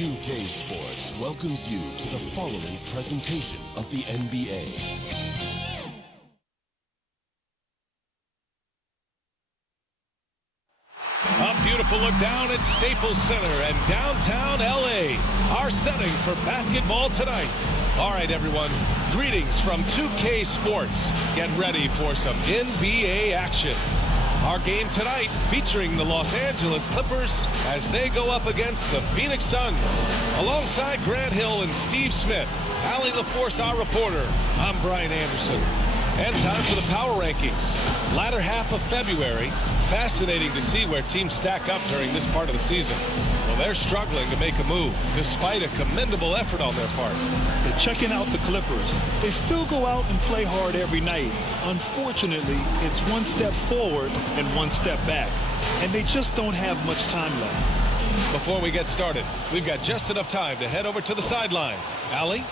2K Sports welcomes you to the following presentation of the NBA. A beautiful look down at Staples Center and downtown LA. Our setting for basketball tonight. All right, everyone. Greetings from 2K Sports. Get ready for some NBA action. Our game tonight featuring the Los Angeles Clippers as they go up against the Phoenix Suns. Alongside Grant Hill and Steve Smith, Allie LaForce, our reporter. I'm Brian Anderson. And time for the power rankings. Latter half of February. Fascinating to see where teams stack up during this part of the season. Well, they're struggling to make a move, despite a commendable effort on their part. They're checking out the Clippers. They still go out and play hard every night. Unfortunately, it's one step forward and one step back. And they just don't have much time left. Before we get started, we've got just enough time to head over to the sideline. Allie?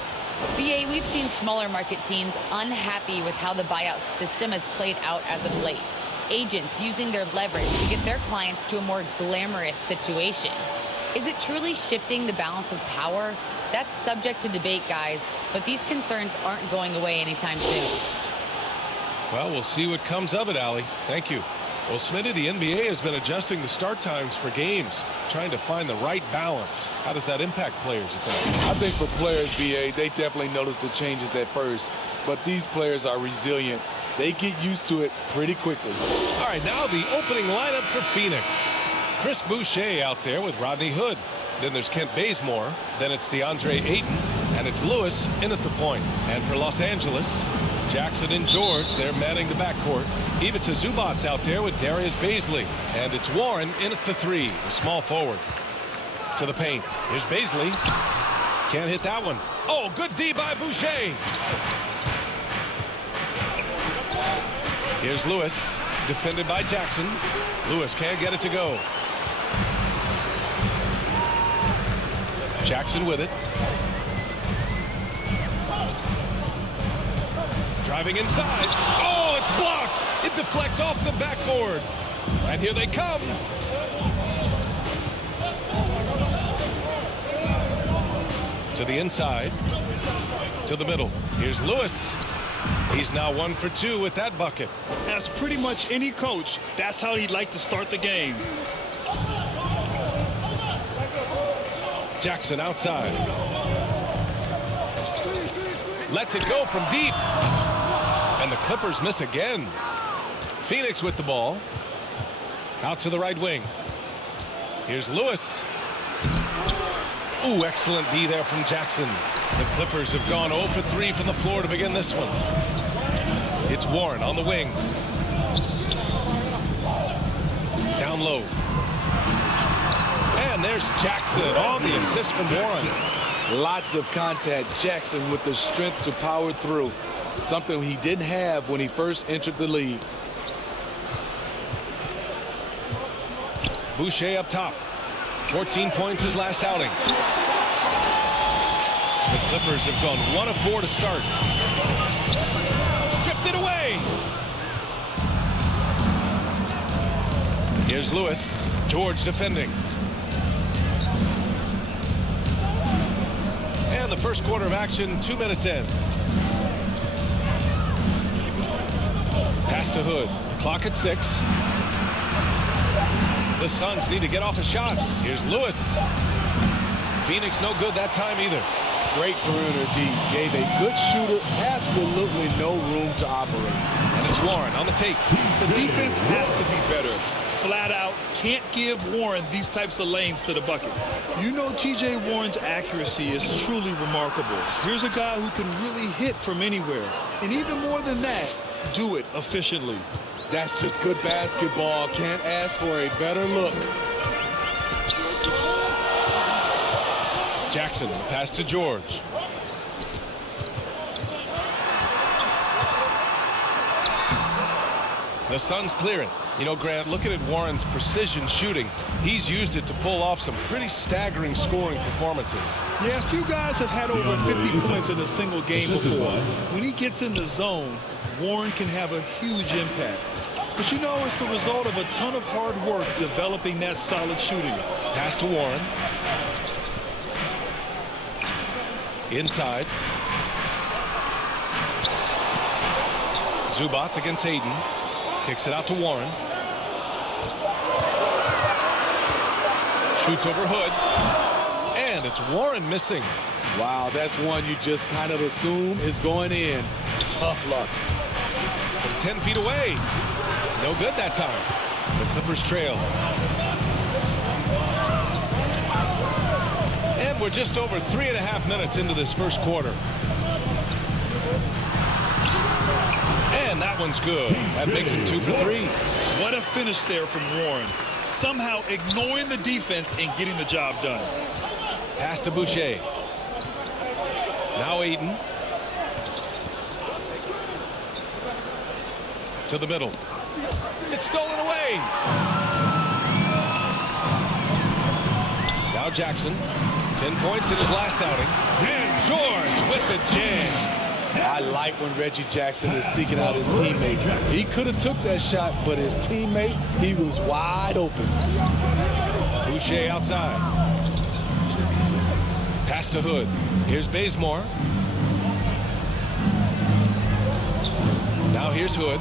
BA, we've seen smaller market teams unhappy with how the buyout system has played out as of late. Agents using their leverage to get their clients to a more glamorous situation. Is it truly shifting the balance of power? That's subject to debate, guys, but these concerns aren't going away anytime soon. Well, we'll see what comes of it, Allie. Thank you. Well, Smitty, the NBA has been adjusting the start times for games, trying to find the right balance. How does that impact players, you think? I think for players, BA, they definitely notice the changes at first, but these players are resilient. They get used to it pretty quickly. All right, now the opening lineup for Phoenix. Chris Boucher out there with Rodney Hood. Then there's Kent Bazemore. Then it's DeAndre Ayton. And it's Lewis in at the point. And for Los Angeles, Jackson and George, they're manning the backcourt. Ivica Zubac's out there with Darius Bazley. And it's Warren in at the three, the small forward. To the paint. Here's Bazley. Can't hit that one. Oh, good D by Boucher. Here's Lewis, defended by Jackson. Lewis can't get it to go. Jackson with it. Driving inside. Oh, it's blocked. It deflects off the backboard. And here they come. To the inside. To the middle. Here's Lewis. He's now 1 for 2 with that bucket. As pretty much any coach, that's how he'd like to start the game. Jackson outside. Lets it go from deep. And the Clippers miss again. Phoenix with the ball. Out to the right wing. Here's Lewis. Ooh, excellent D there from Jackson. The Clippers have gone 0 for 3 from the floor to begin this one. It's Warren on the wing. Down low. And there's Jackson on the assist from Warren. Lots of contact. Jackson with the strength to power through. Something he didn't have when he first entered the league. Boucher up top. 14 points his last outing. The Clippers have gone 1 of 4 to start. Stripped it away. Here's Lewis. George defending. And the first quarter of action, 2 minutes in. Pass to Hood. Clock at 6. The Suns need to get off a shot. Here's Lewis. Phoenix no good that time either. Great perimeter D. Gave a good shooter absolutely no room to operate. And it's Warren on the tape. The defense has to be better. Flat out, can't give Warren these types of lanes to the bucket. You know T.J. Warren's accuracy is truly remarkable. Here's a guy who can really hit from anywhere. And even more than that, do it efficiently. That's just good basketball. Can't ask for a better look. Jackson, pass to George. The Suns clear it. You know, Grant, looking at Warren's precision shooting, he's used it to pull off some pretty staggering scoring performances. Yeah, a few guys have had over 50 points in a single game before. When he gets in the zone, Warren can have a huge impact. But you know, it's the result of a ton of hard work developing that solid shooting. Pass to Warren. Inside. Zubats against Aiden. Kicks it out to Warren. Shoots over Hood. And it's Warren missing. Wow, that's one you just kind of assume is going in. Tough luck. From 10 feet away. No good that time. The Clippers trail. And we're just over 3.5 minutes into this first quarter. And that one's good. That makes him 2 for 3. What a finish there from Warren. Somehow ignoring the defense and getting the job done. Pass to Boucher. Now Aiden. To the middle. It's stolen away. Now Jackson. 10 points in his last outing. And George with the jam. I like when Reggie Jackson is seeking out his teammate. He could have took that shot, but his teammate, he was wide open. Boucher outside. Pass to Hood. Here's Bazemore. Now here's Hood.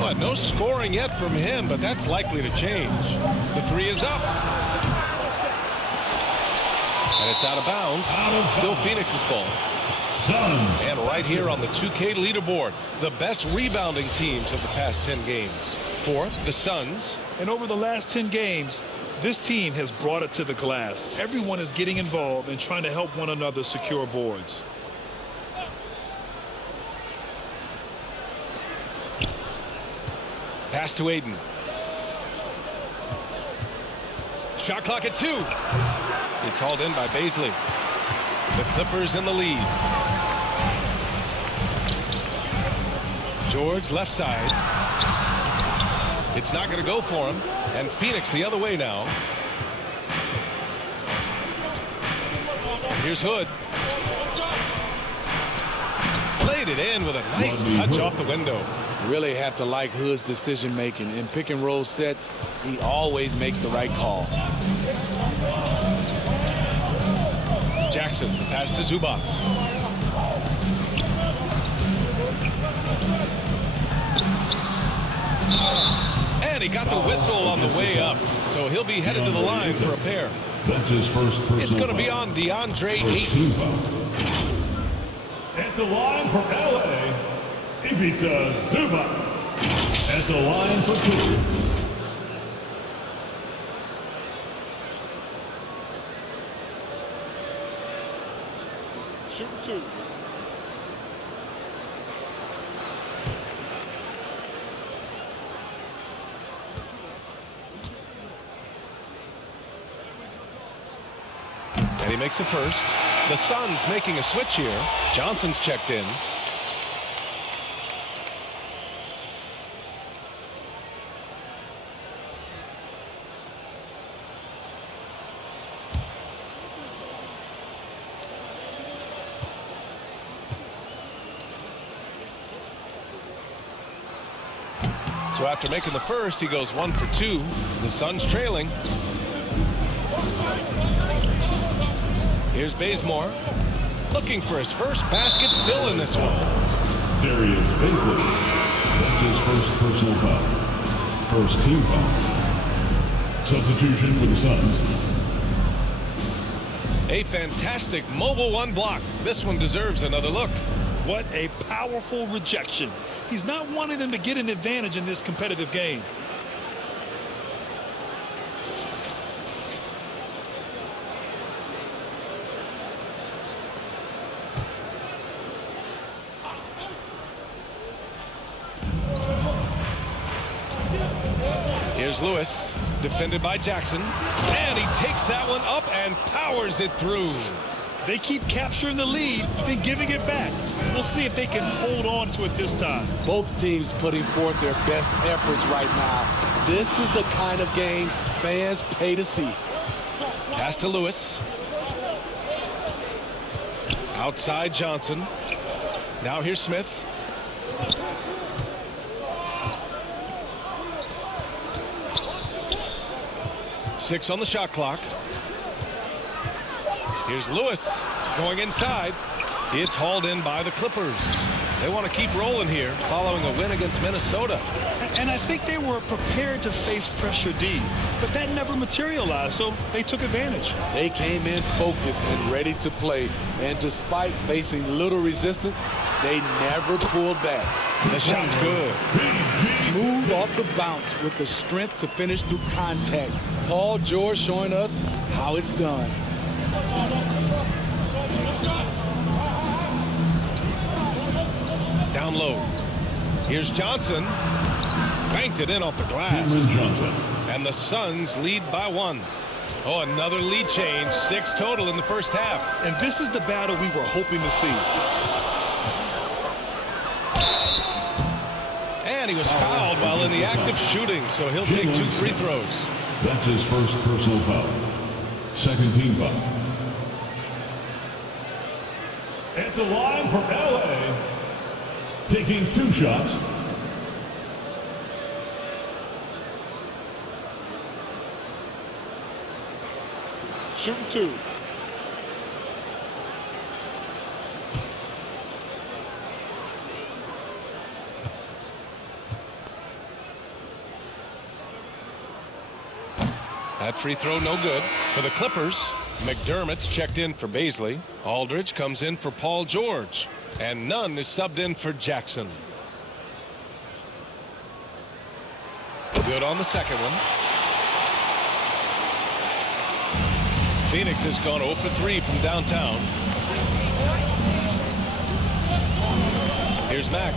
Well, no scoring yet from him, but that's likely to change. The 3 is up. And it's out of bounds. Still Phoenix's ball. And right here on the 2K leaderboard, the best rebounding teams of the past 10 games. Fourth, the Suns. And over the last 10 games, this team has brought it to the glass. Everyone is getting involved and trying to help one another secure boards. Pass to Aiden. Shot clock at 2. It's hauled in by Baisley. The Clippers in the lead. George left side. It's not going to go for him. And Phoenix the other way now. And here's Hood. Played it in with a nice touch off the window. Really have to like Hood's decision making. In pick and roll sets, he always makes the right call. Jackson, pass to Zubats. And he got the whistle on the way up, so he'll be headed to the line for a pair. That's his first personal It's going to be on DeAndre Ayton. At the line for LA, Ivica Zubac. At the line for 2. Shooting 2. And he makes a first. The Suns making a switch here. Johnson's checked in. So after making the first, he goes 1 for 2. The Suns trailing. Here's Bazemore. Looking for his first basket, still in this one. Darius Baisley. That's his first personal foul. First team foul. Substitution for the Suns. A fantastic mobile 1 block. This one deserves another look. What a powerful rejection. He's not wanting them to get an advantage in this competitive game. Here's Lewis, defended by Jackson. And he takes that one up and powers it through. They keep capturing the lead, then giving it back. We'll see if they can hold on to it this time. Both teams putting forth their best efforts right now. This is the kind of game fans pay to see. Pass to Lewis. Outside Johnson. Now here's Smith. Six on the shot clock. Here's Lewis going inside. It's hauled in by the Clippers. They want to keep rolling here following a win against Minnesota. And I think they were prepared to face pressure D, but that never materialized, so they took advantage. They came in focused and ready to play, and despite facing little resistance, they never pulled back. The shot's good. Smooth off the bounce with the strength to finish through contact. Paul George showing us how it's done. Down low. Here's Johnson. Banked it in off the glass. And the Suns lead by 1. Oh, another lead change. 6 total in the first half. And this is the battle we were hoping to see. And he was fouled while in the act of shooting, so he'll take 2 free throws. That's his first personal foul. Second team foul. At the line for LA, taking 2 shots. Shooting 2. That free throw no good for the Clippers. McDermott's checked in for Baisley. Aldridge comes in for Paul George. And Nunn is subbed in for Jackson. Good on the second one. Phoenix has gone 0 for 3 from downtown. Here's Mack.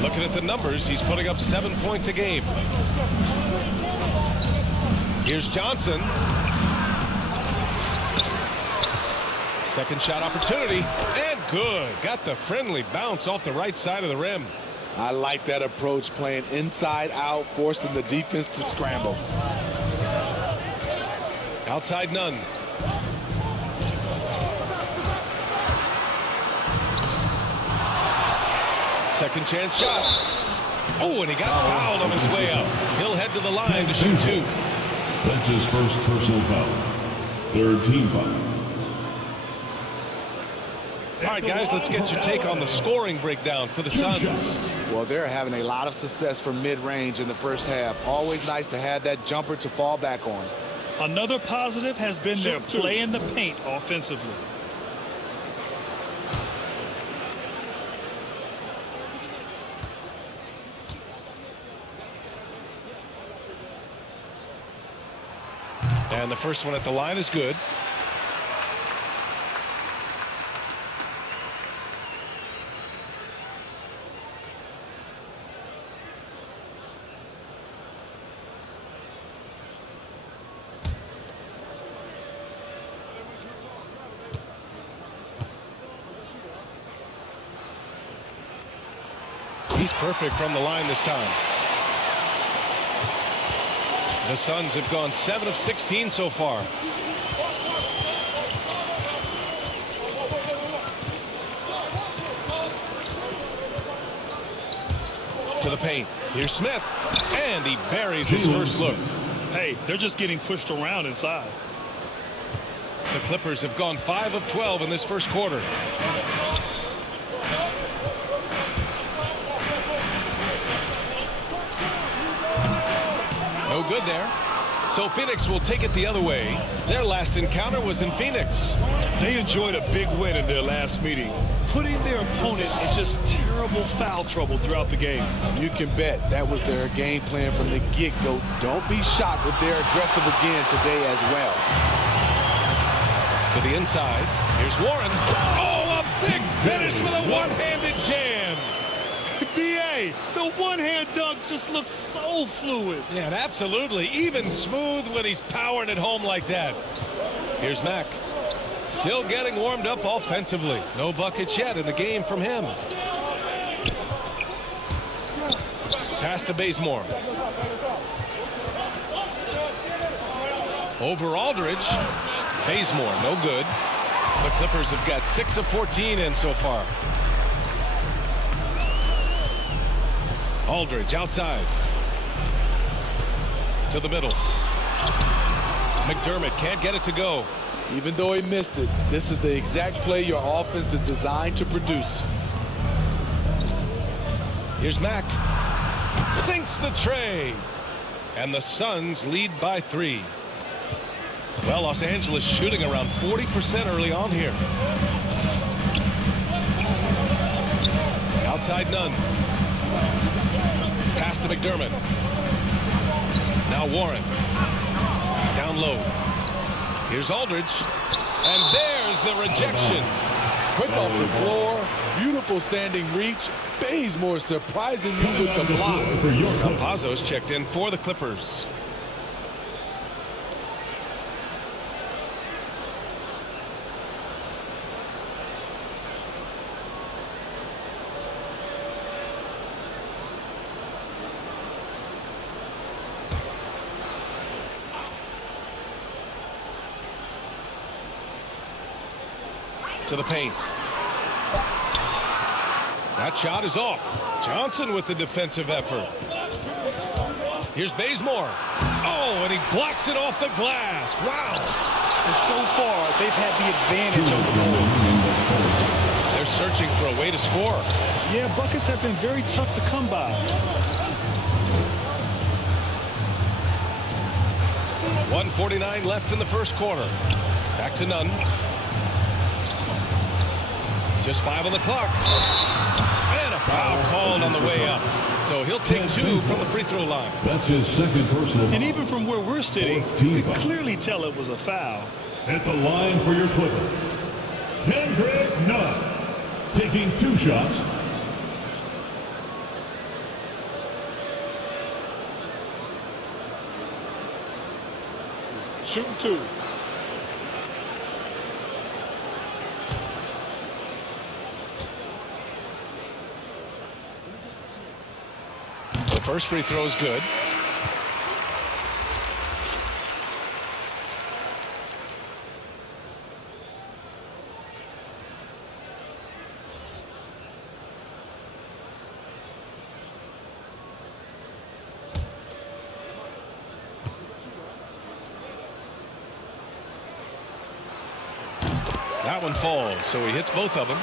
Looking at the numbers, he's putting up 7 points a game. Here's Johnson. Second shot opportunity, and good. Got the friendly bounce off the right side of the rim. I like that approach, playing inside out, forcing the defense to scramble. Outside Nunn. Second chance shot. Oh, and he got fouled on his way out. He'll head to the line to shoot 2. That's his first personal foul. Third team foul. All right, guys, let's get your take on the scoring breakdown for the Suns. Well, they're having a lot of success from mid-range in the first half. Always nice to have that jumper to fall back on. Another positive has been their play in the paint offensively. And the first one at the line is good. He's perfect from the line this time. The Suns have gone 7 of 16 so far. To the paint. Here's Smith. And he buries his first look. Hey, they're just getting pushed around inside. The Clippers have gone 5 of 12 in this first quarter. No good there. So Phoenix will take it the other way. Their last encounter was in Phoenix. They enjoyed a big win in their last meeting, putting their opponent in just terrible foul trouble throughout the game. You can bet that was their game plan from the get-go. Don't be shocked if they're aggressive again today as well. To the inside. Here's Warren. Oh, a big finish with a one-handed jam. B.A., the one-hand dunk just looks so fluid. Yeah, absolutely. Even smooth when he's powering it home like that. Here's Mack. Still getting warmed up offensively. No buckets yet in the game from him. Pass to Bazemore. Over Aldridge. Bazemore, no good. The Clippers have got 6 of 14 in so far. Aldridge outside. To the middle. McDermott can't get it to go. Even though he missed it, this is the exact play your offense is designed to produce. Here's Mack. Sinks the tray. And the Suns lead by 3. Well, Los Angeles shooting around 40% early on here. Outside Nunn. Pass to McDermott. Now Warren. Down low. Here's Aldridge. And there's the rejection. Quick off the floor. Beautiful standing reach. Bazemore surprising you with the block. Campazzo's checked in for the Clippers. To the paint. That shot is off. Johnson with the defensive effort. Here's Bazemore. Oh, and he blocks it off the glass. Wow. And so far, they've had the advantage over the Bulls. They're searching for a way to score. Yeah, buckets have been very tough to come by. 1:49 left in the first quarter. Back to Nunn. Just 5 on the clock. And a foul called on the way up. So he'll take 2 from the free throw line. That's his second personal foul. And even from where we're sitting, you could clearly tell it was a foul. At the line for your Clippers, Kendrick Nunn, taking 2 shots. Shooting 2. The first free throw is good. That one falls, so he hits both of them.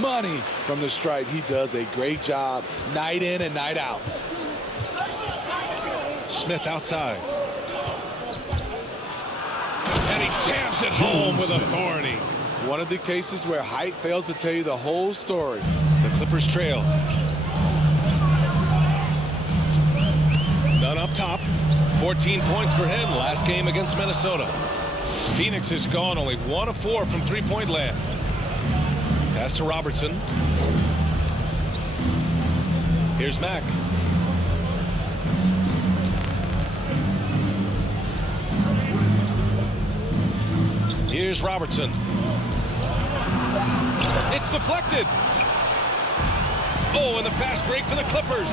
Money from the stripe. He does a great job night in and night out. Smith outside. And he jams it home with authority. One of the cases where height fails to tell you the whole story. The Clippers trail. Nunn up top. 14 points for him last game against Minnesota. Phoenix has gone only 1 of 4 from three-point land. Pass to Robertson. Here's Mack. Here's Robertson. It's deflected. Oh, and the fast break for the Clippers.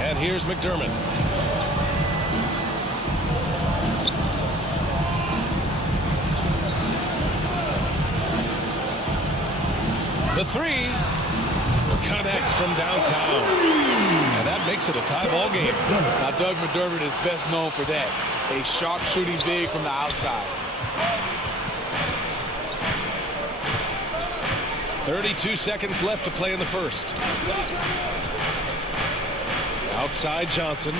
And here's McDermott. The 3 connects from downtown. And that makes it a tie ball game. Now, Doug McDermott is best known for that. A sharp shooting big from the outside. 32 seconds left to play in the first. Outside Johnson.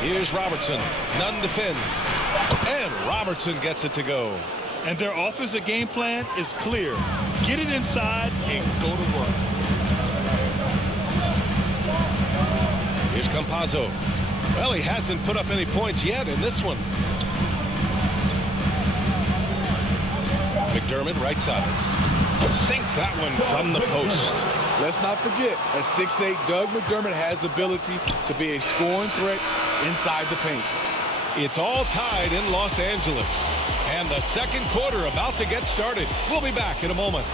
Here's Robertson. Nunn defends. And Robertson gets it to go. And their offensive game plan is clear. Get it inside and go to work. Here's Campazzo. Well, he hasn't put up any points yet in this one. McDermott right side. Sinks that one from the post. Let's not forget, at 6'8", Doug McDermott has the ability to be a scoring threat inside the paint. It's all tied in Los Angeles. And the second quarter about to get started. We'll be back in a moment.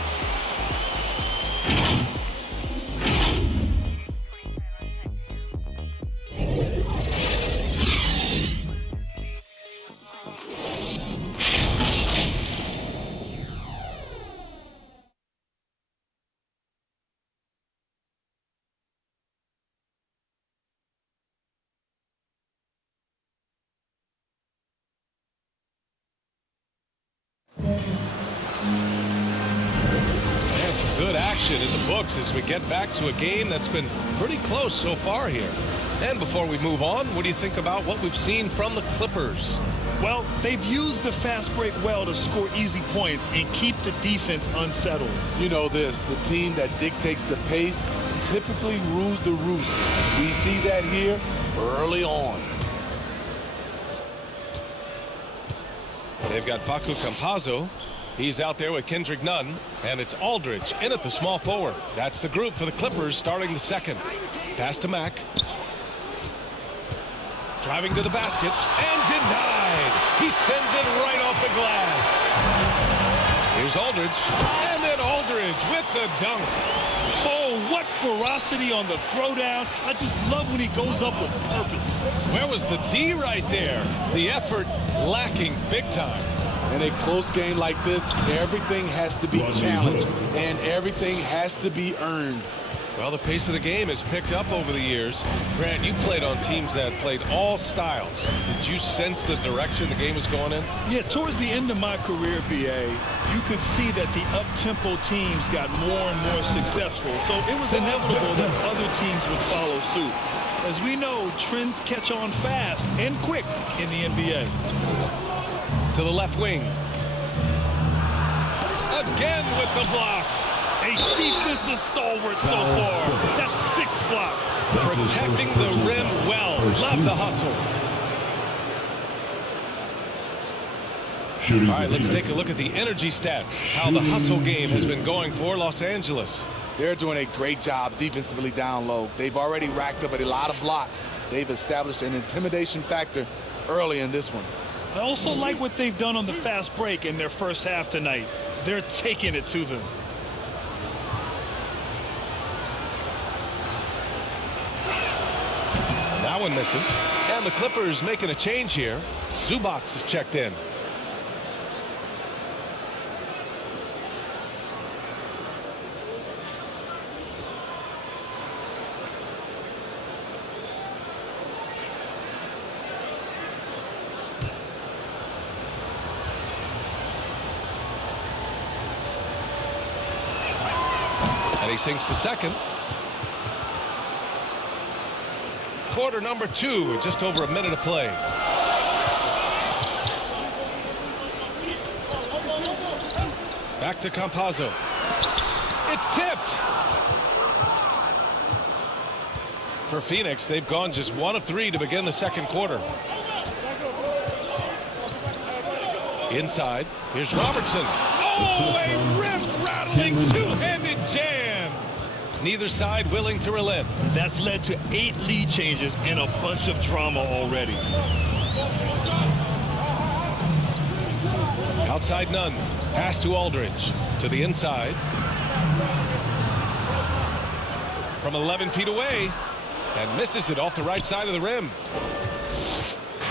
action in the books as we get back to a game that's been pretty close so far here. And before we move on, what do you think about what we've seen from the Clippers? Well, they've used the fast break well to score easy points and keep the defense unsettled. You know this, the team that dictates the pace typically rules the roost. We see that here early on. They've got Facu Campazzo. He's out there with Kendrick Nunn, and it's Aldridge in at the small forward. That's the group for the Clippers starting the second. Pass to Mack. Driving to the basket and denied. He sends it right off the glass. Here's Aldridge, and then Aldridge with the dunk. Oh, what ferocity on the throwdown. I just love when he goes up with purpose. Where was the D right there? The effort lacking big time. In a close game like this, everything has to be challenged and everything has to be earned. Well, the pace of the game has picked up over the years. Grant, you played on teams that played all styles. Did you sense the direction the game was going in? Yeah, towards the end of my career, BA, you could see that the up-tempo teams got more and more successful. So it was inevitable that other teams would follow suit. As we know, trends catch on fast and quick in the NBA. To the left wing. Again with the block. A defensive stalwart so far. That's 6 blocks. Protecting the rim well. Love the hustle. All right, let's take a look at the energy stats. How the hustle game has been going for Los Angeles. They're doing a great job defensively down low. They've already racked up a lot of blocks. They've established an intimidation factor early in this one. I also like what they've done on the fast break in their first half tonight. They're taking it to them. That one misses. And the Clippers making a change here. Zubac is checked in. And he sinks the second. Quarter number 2 with just over a minute of play. Back to Campazzo. It's tipped. For Phoenix, they've gone just 1 of 3 to begin the second quarter. Inside, here's Robertson. Oh, a rim-rattling two-handed jam. Neither side willing to relent. That's led to 8 lead changes and a bunch of drama already. Outside Nunn. Pass to Aldridge. To the inside. From 11 feet away. And misses it off the right side of the rim.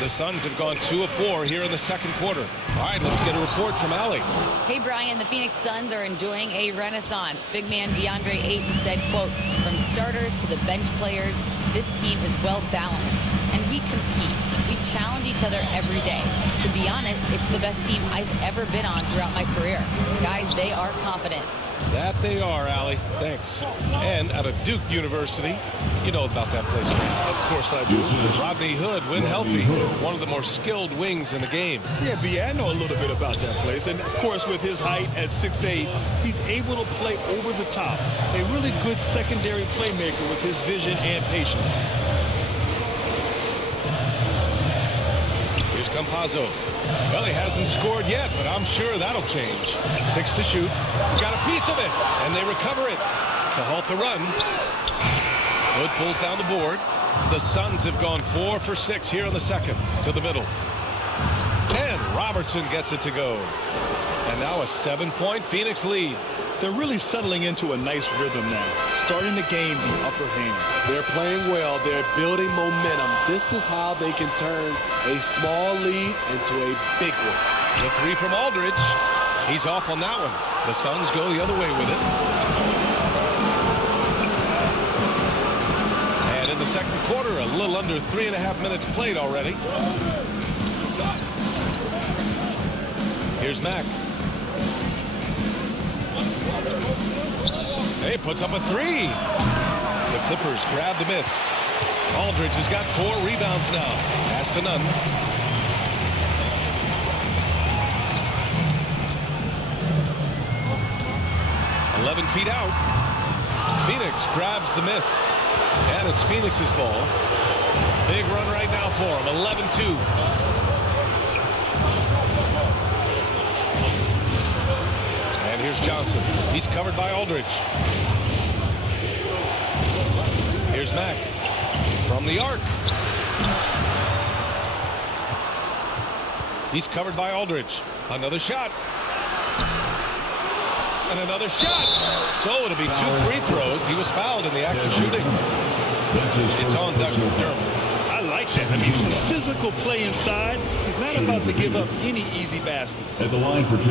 The Suns have gone 2 of 4 here in the second quarter. All right, let's get a report from Allie. Hey, Brian, the Phoenix Suns are enjoying a renaissance. Big man DeAndre Ayton said, quote, from starters to the bench players, this team is well balanced, and we compete. We challenge each other every day. To be honest, it's the best team I've ever been on throughout my career. Guys, they are confident. That they are, Allie. Thanks. And out of Duke University, you know about that place, right? Of course I do. Rodney Hood, when healthy, one of the more skilled wings in the game. Yeah, B, I know a little bit about that place. And, of course, with his height at 6'8", he's able to play over the top. A really good secondary playmaker with his vision and patience. Here's Campazzo. Well, he hasn't scored yet, but I'm sure that'll change. 6 to shoot. Got a piece of it, and they recover it to halt the run. Hood pulls down the board. The Suns have gone 4 for 6 here in the second. To the middle. And Robertson gets it to go. And now a 7-point Phoenix lead. They're really settling into a nice rhythm now, starting to gain the upper hand. They're playing well. They're building momentum. This is how they can turn a small lead into a big one. The 3 from Aldridge. He's off on that one. The Suns go the other way with it. And in the second quarter, a little under 3.5 minutes played already. Here's Mack. He puts up a three. The Clippers grab the miss. Aldridge has got 4 rebounds now. Pass to none. Feet out. Phoenix grabs the miss. And it's Phoenix's ball. Big run right now for him. 11-2. And here's Johnson. He's covered by Aldridge. Here's Mack from the arc. He's covered by Aldridge. Another shot. And another shot. So it'll be 2 free throws. He was fouled in the act of shooting. It's on Doug McDermott. I like that. I mean, some physical play inside. He's not about to give up any easy baskets. At the line for 2.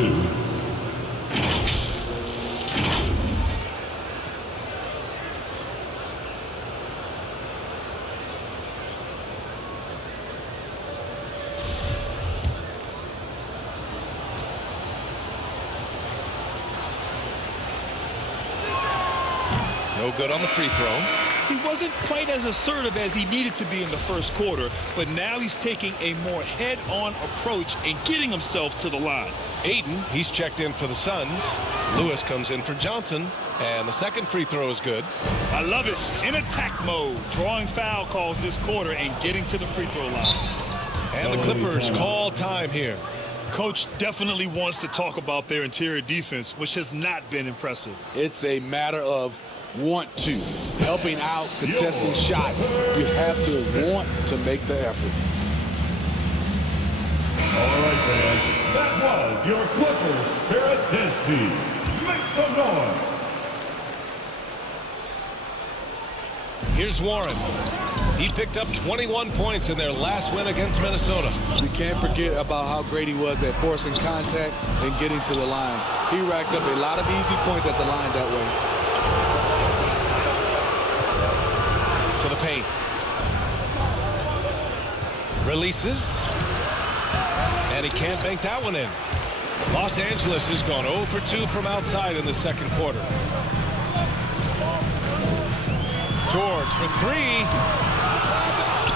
No good on the free throw. He wasn't quite as assertive as he needed to be in the first quarter, but now he's taking a more head-on approach and getting himself to the line. Ayton, he's checked in for the Suns. Lewis comes in for Johnson, and the second free throw is good. I love it. In attack mode, drawing foul calls this quarter and getting to the free throw line. And the Clippers call time here. Coach definitely wants to talk about their interior defense, which has not been impressive. It's a matter of want to. Helping out, contesting shots. You have to want to make the effort. All right, fans. That was your Clippers Spirit Dance Team. Make some noise. Here's Warren. He picked up 21 points in their last win against Minnesota. You can't forget about how great he was at forcing contact and getting to the line. He racked up a lot of easy points at the line that way. To the paint. Releases. And he can't bank that one in. Los Angeles has gone 0 for 2 from outside in the second quarter. George for 3.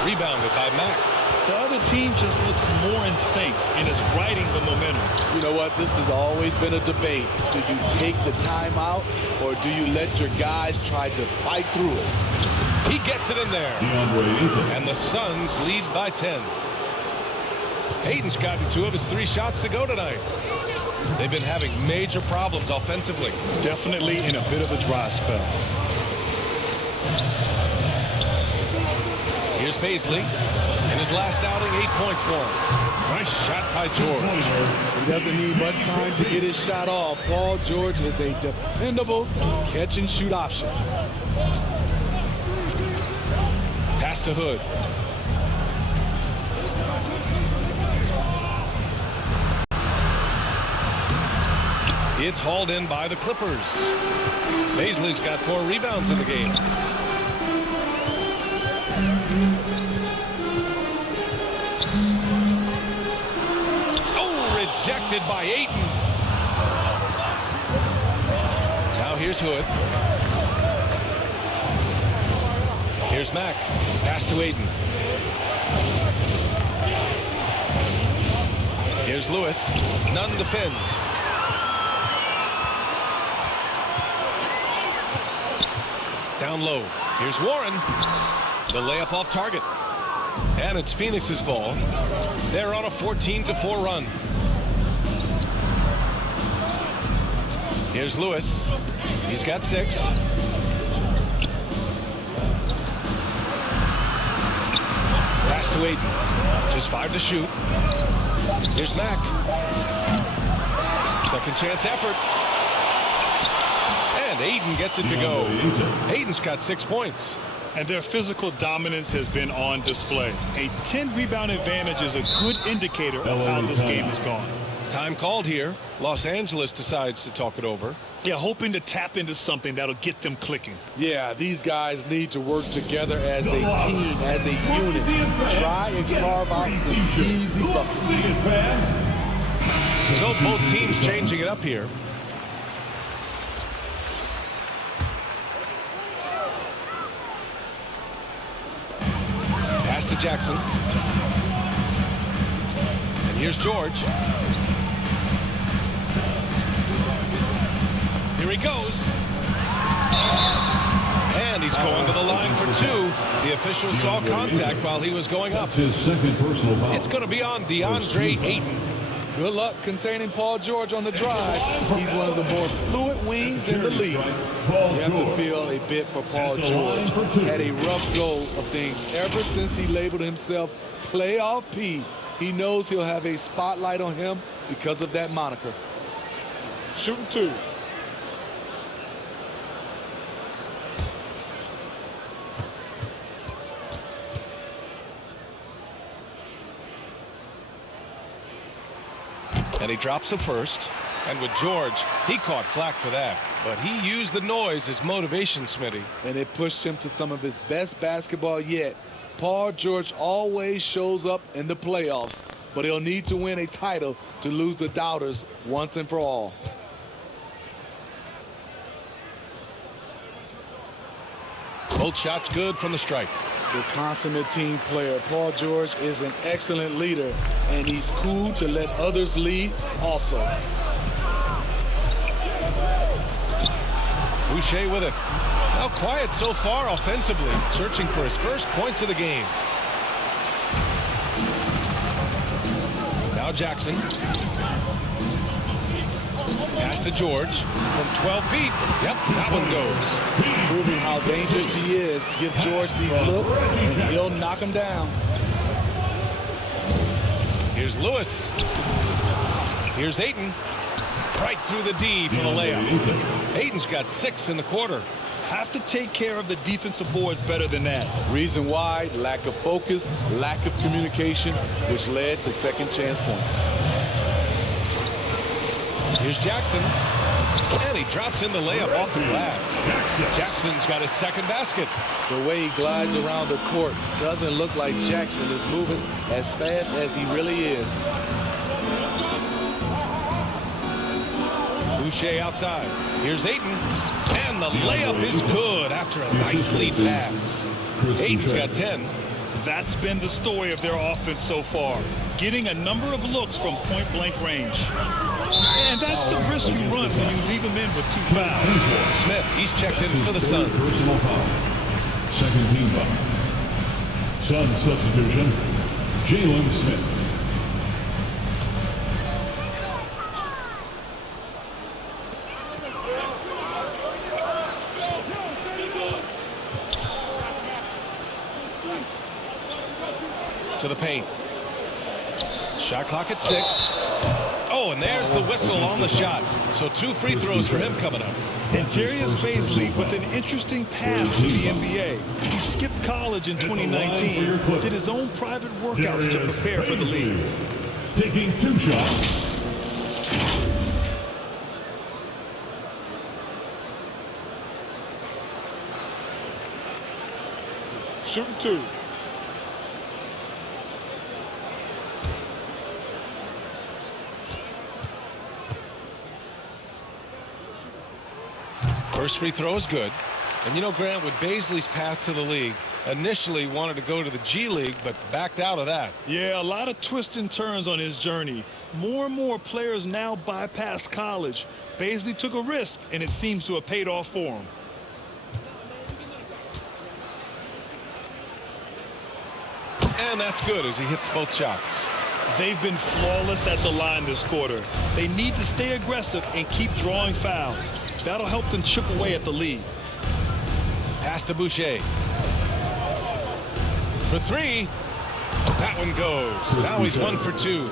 Rebounded by Mack. The other team just looks more in sync and is riding the momentum. You know what? This has always been a debate. Do you take the timeout or do you let your guys try to fight through it? He gets it in there. And the Suns lead by 10. Ayton's gotten 2 of his 3 shots to go tonight. They've been having major problems offensively. Definitely in a bit of a dry spell. Here's Paisley. In his last outing, 8 points for him. Nice shot by George. He doesn't need much time to get his shot off. Paul George is a dependable catch-and-shoot option. Pass to Hood. It's hauled in by the Clippers. Paisley's got 4 rebounds in the game. Rejected by Ayton. Now here's Hood. Here's Mack. Pass to Ayton. Here's Lewis. Nunn defends. Down low. Here's Warren. The layup off target. And it's Phoenix's ball. They're on a 14-4 run. Here's Lewis. He's got 6. Pass to Ayton. Just 5 to shoot. Here's Mack. Second chance effort. And Ayton gets it to go. Ayton's got 6 points. And their physical dominance has been on display. A 10-rebound advantage is a good indicator of how this game has gone. Time called here. Los Angeles decides to talk it over. Yeah, hoping to tap into something that'll get them clicking. Yeah, these guys need to work together as a team, as a unit. Try and carve out some easy buckets. So both teams changing it up here. to Jackson. And here's George. Here he goes. And he's going to the line for two. The official saw contact while he was going up. His second personal foul. It's going to be on DeAndre Ayton. Good luck containing Paul George on the drive. He's one of the more fluid wings in the league. You have to feel a bit for Paul George. Had a rough go of things ever since he labeled himself Playoff P. He knows he'll have a spotlight on him because of that moniker. Shooting two. And he drops it first. And with George, he caught flack for that. But he used the noise as motivation, Smitty. And it pushed him to some of his best basketball yet. Paul George always shows up in the playoffs, but he'll need to win a title to lose the doubters once and for all. Both shots good from the stripe. The consummate team player, Paul George, is an excellent leader, and he's cool to let others lead also. Boucher with it. Now quiet so far offensively, searching for his first points of the game. Now Jackson. Pass to George from 12 feet. Yep, that one goes. Proving how dangerous he is. Give George these looks, and he'll knock him down. Here's Lewis. Here's Ayton. Right through the D for the layup. Ayton's got 6 in the quarter. Have to take care of the defensive boards better than that. Reason why: lack of focus, lack of communication, which led to second chance points. Here's Jackson. And he drops in the layup off the glass. Jackson's got his second basket. The way he glides around the court doesn't look like Jackson is moving as fast as he really is. Boucher outside. Here's Ayton. And the layup is good after a nice lead pass. Ayton's got 10. That's been the story of their offense so far. Getting a number of looks from point-blank range. And that's the risk you run when you leave him in with 2 fouls. Smith, he's checked in for the Suns. Personal foul. Second team foul. Sun substitution, Jalen Smith. To the paint. Shot clock at 6. Oh, and there's the whistle on the shot. So 2 free throws for him coming up. And Darius Bazley with an interesting path to the NBA. He skipped college in 2019, did his own private workouts to prepare for the league. Taking 2 shots. Shooting 2. First free throw is good. And you know, Grant, with Bazley's path to the league, initially wanted to go to the G League, but backed out of that. Yeah, a lot of twists and turns on his journey. More and more players now bypass college. Bazley took a risk, and it seems to have paid off for him. And that's good as he hits both shots. They've been flawless at the line this quarter. They need to stay aggressive and keep drawing fouls. That'll help them chip away at the lead. Pass to Boucher. For 3. That one goes. Now he's 1 for 2.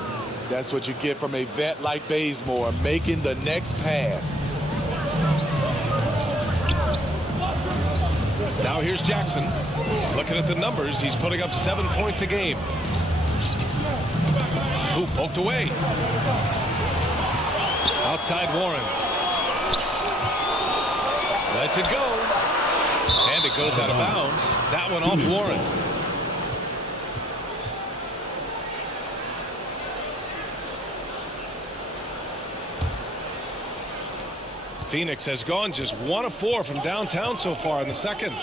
That's what you get from a vet like Bazemore, making the next pass. Now here's Jackson. Looking at the numbers, he's putting up 7 points a game. Ooh, poked away. Outside Warren. Lets it go. And it goes out of bounds. That one off Warren. Phoenix has gone just 1 of 4 from downtown so far in the second.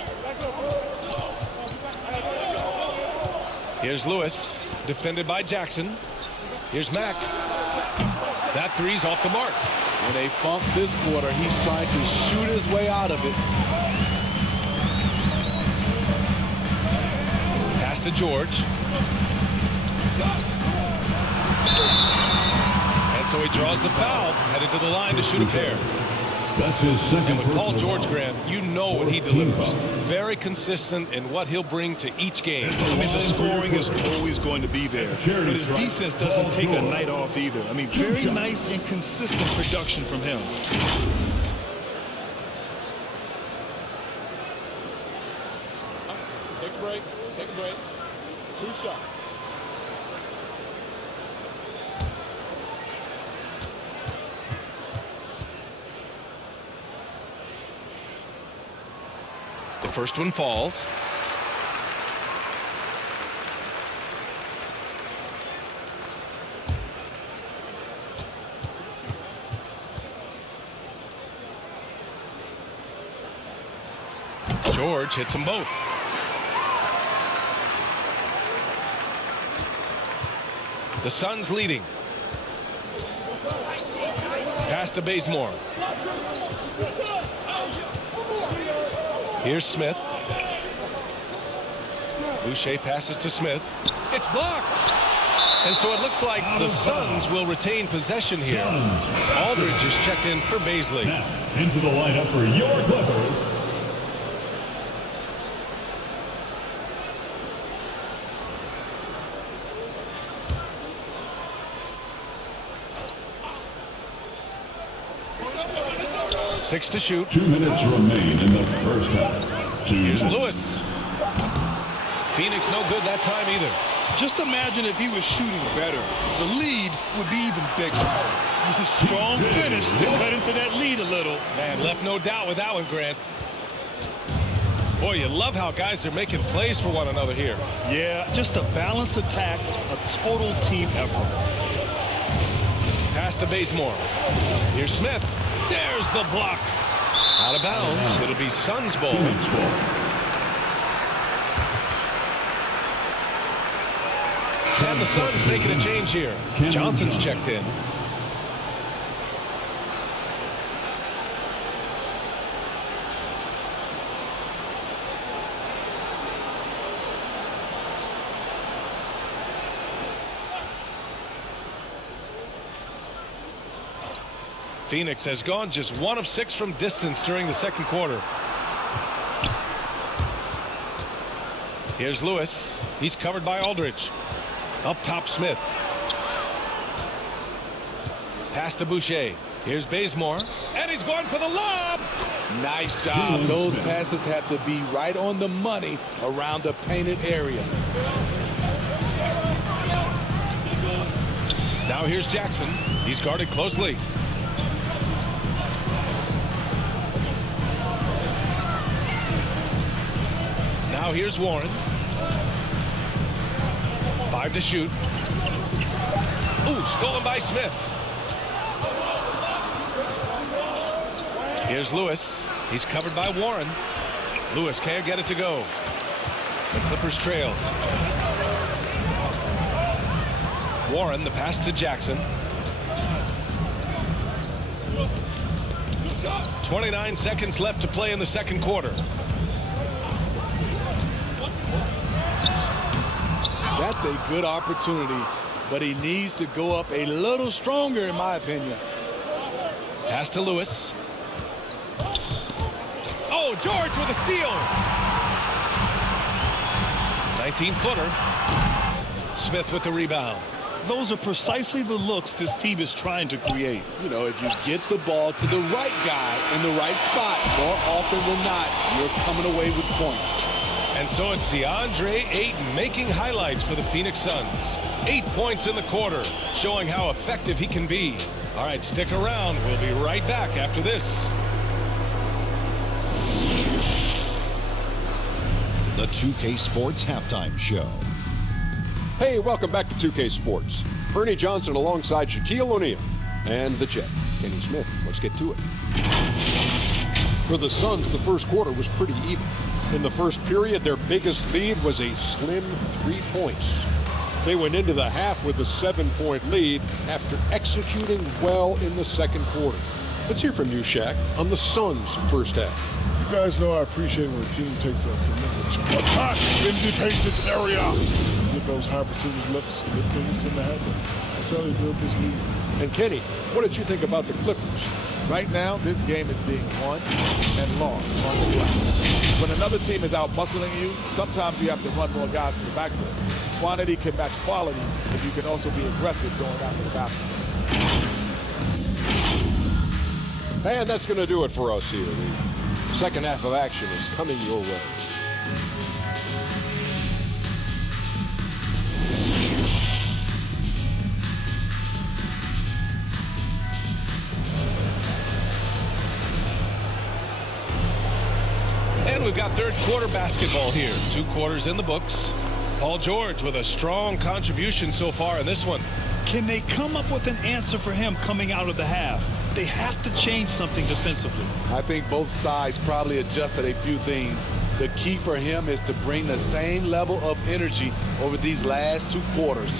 Here's Lewis, defended by Jackson. Here's Mack. That three's off the mark. When they bump this quarter, he's trying to shoot his way out of it. Pass to George. And so he draws the foul, headed to the line to shoot a pair. That's his second. And with Paul personal George, foul. Grant, you know what he delivers. Very consistent in what he'll bring to each game. I mean, the scoring is always going to be there. But his defense doesn't take a night off either. I mean, very nice and consistent production from him. Take a break. Take a break. 2 shots. The first one falls. George hits them both. The Suns leading. Pass to Bazemore. Here's Smith. Boucher passes to Smith. It's blocked. And so it looks like the Suns will retain possession here. Aldridge is checked in for Baisley. Now, into the lineup for your Clippers. Six to shoot. 2 minutes remain in the first half. Here's Lewis. Phoenix no good that time either. Just imagine if he was shooting better. The lead would be even bigger. Strong finish to cut into that lead a little. Man, left no doubt with that one, Grant. Boy, you love how guys are making plays for one another here. Yeah, just a balanced attack, a total team effort. Pass to Bazemore. Here's Smith. There's the block. Out of bounds. It'll be Suns ball. Phoenix ball. And the Suns making a change here. Johnson's checked in. Phoenix has gone just 1 of 6 from distance during the second quarter. Here's Lewis. He's covered by Aldridge. Up top, Smith. Pass to Boucher. Here's Bazemore. And he's going for the lob. Nice job. Those passes have to be right on the money around the painted area. Now here's Jackson. He's guarded closely. Now here's Warren. 5 to shoot. Ooh, stolen by Smith. Here's Lewis. He's covered by Warren. Lewis can't get it to go. The Clippers trail. Warren, the pass to Jackson. 29 seconds left to play in the second quarter. That's a good opportunity, but he needs to go up a little stronger, in my opinion. Pass to Lewis. Oh, George with a steal. 19-footer. Smith with the rebound. Those are precisely the looks this team is trying to create. You know, if you get the ball to the right guy in the right spot, more often than not, you're coming away with points. And so it's DeAndre Ayton making highlights for the Phoenix Suns. 8 points in the quarter, showing how effective he can be. All right, stick around. We'll be right back after this. The 2K Sports Halftime Show. Hey, welcome back to 2K Sports. Bernie Johnson alongside Shaquille O'Neal and the Jet, Kenny Smith. Let's get to it. For the Suns, the first quarter was pretty even. In the first period, their biggest lead was a slim 3 points. They went into the half with a 7-point lead after executing well in the second quarter. Let's hear from you, Shaq, on the Suns' first half. You guys know I appreciate when a team takes a commitment to attack in the painted area. Get those high percentage looks, good things in the happen. That's how they built this league. And Kenny, what did you think about the Clippers? Right now, this game is being won and lost on the glass. When another team is out muscling you, sometimes you have to run more guys to the backcourt. Quantity can match quality, but you can also be aggressive going after the basket. And that's going to do it for us here. The second half of action is coming your way. And we've got third quarter basketball here. 2 quarters in the books. Paul George with a strong contribution so far in this one. Can they come up with an answer for him coming out of the half? They have to change something defensively. I think both sides probably adjusted a few things. The key for him is to bring the same level of energy over these last 2 quarters.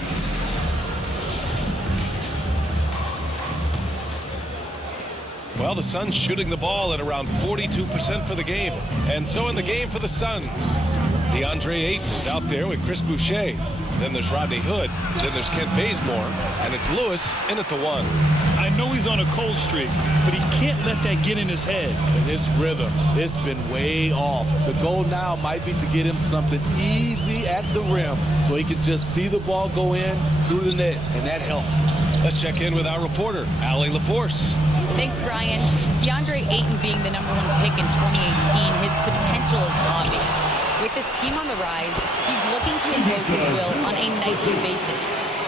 Well, the Suns shooting the ball at around 42% for the game. And so in the game for the Suns, DeAndre Ayton is out there with Chris Boucher. Then there's Rodney Hood. Then there's Kent Bazemore. And it's Lewis in at the 1. I know he's on a cold streak, but he can't let that get in his head. And his rhythm, it's been way off. The goal now might be to get him something easy at the rim so he can just see the ball go in through the net, and that helps. Let's check in with our reporter, Allie LaForce. Thanks, Brian. DeAndre Ayton being the #1 pick in 2018, his potential is obvious. With this team on the rise, he's looking to impose his will on a nightly basis.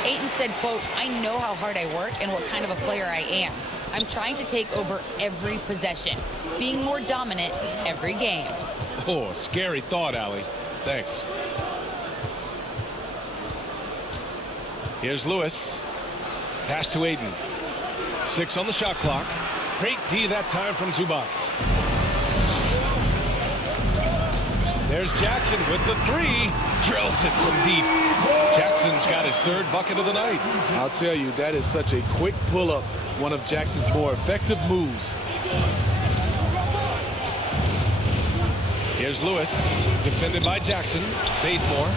Ayton said, quote, "I know how hard I work and what kind of a player I am. I'm trying to take over every possession, being more dominant every game." Oh, scary thought, Allie. Thanks. Here's Lewis. Pass to Ayton. 6 on the shot clock. Great D that time from Zubac. There's Jackson with the 3. Drills it from deep. Jackson's got his 3rd bucket of the night. I'll tell you, that is such a quick pull-up. One of Jackson's more effective moves. Here's Lewis. Defended by Jackson. Bazemore.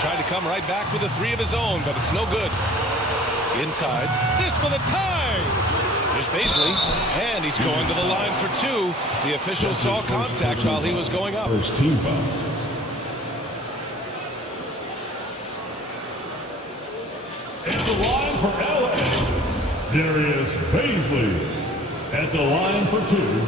Tried to come right back with a 3 of his own, but it's no good. Inside. This for the tie. There's Baisley, and he's going to the line for 2. The official saw contact while he was going up. First team foul. At the line for LA, Darius Baisley. At the line for 2.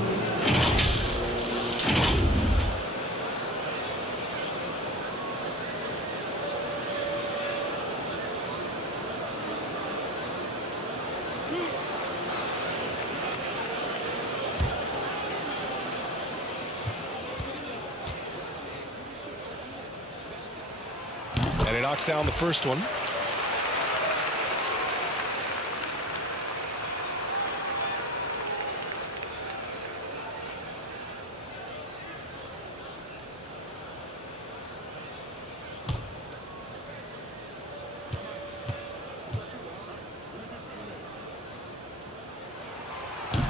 And he knocks down the first one.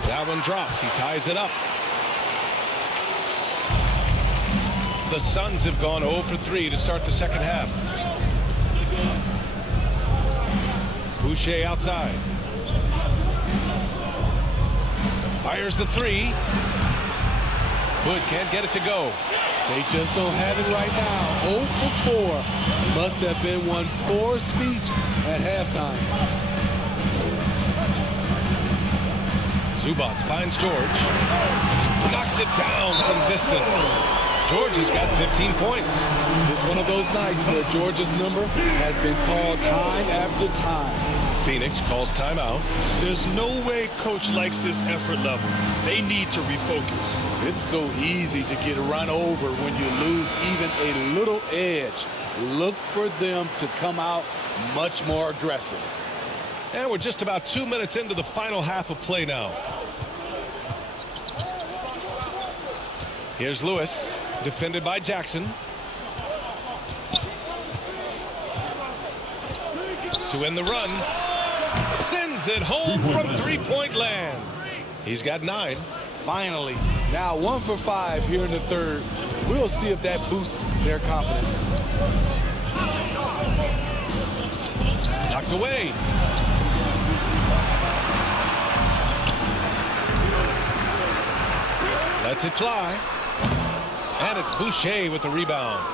That one drops. He ties it up. The Suns have gone 0 for 3 to start the second half. Boucher outside. Fires the 3. Hood can't get it to go. They just don't have it right now. 0 for 4. Must have been one poor speech at halftime. Zubac finds George. Knocks it down from distance. George has got 15 points. It's one of those nights where George's number has been called time after time. Phoenix calls timeout. There's no way coach likes this effort level. They need to refocus. It's so easy to get run over when you lose even a little edge. Look for them to come out much more aggressive. And we're just about 2 minutes into the final half of play now. Here's Lewis. defended by Jackson. To end the run. Sends it home from three-point land. He's got 9. Finally. Now 1 for 5 here in the third. We'll see if that boosts their confidence. Knocked away. Lets it fly. And it's Boucher with the rebound.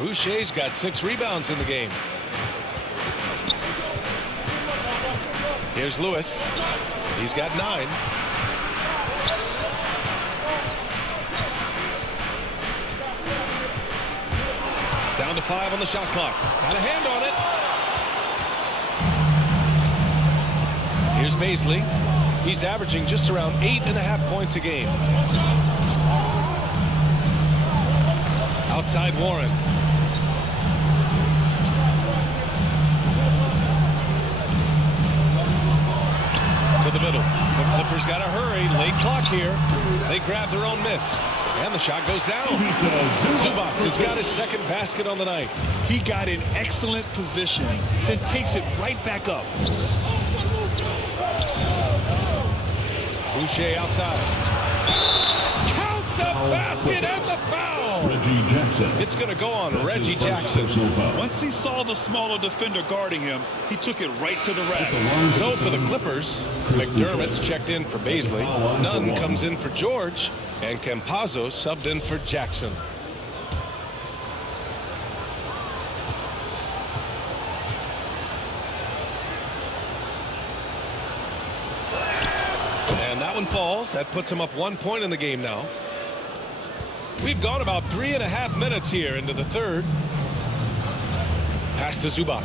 Boucher's got 6 rebounds in the game. Here's Lewis. He's got 9. Down to 5 on the shot clock. Got a hand on it. Here's Baisley. He's averaging just around 8.5 points a game. Outside Warren. To the middle. The Clippers got to hurry. Late clock here. They grab their own miss. And the shot goes down. Zubac has got his second basket on the night. He got in excellent position, then takes it right back up. Boucher outside. Count the basket and the foul. Reggie Jackson. It's going to go on Reggie Jackson. Once he saw the smaller defender guarding him, he took it right to the rack. So for the Clippers, McDermott's checked in for Baisley. Nunn comes in for George. And Campazzo subbed in for Jackson. And that one falls. That puts him up 1 point in the game now. We've gone about 3.5 minutes here into the third. Pass to Zubac.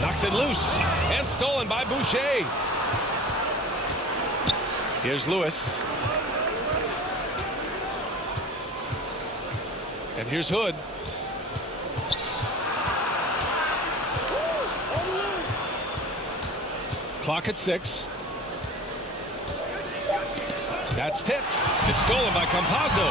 Knocks it loose. And stolen by Boucher. Here's Lewis. And here's Hood. Clock at 6. That's tipped. It's stolen by Campazzo.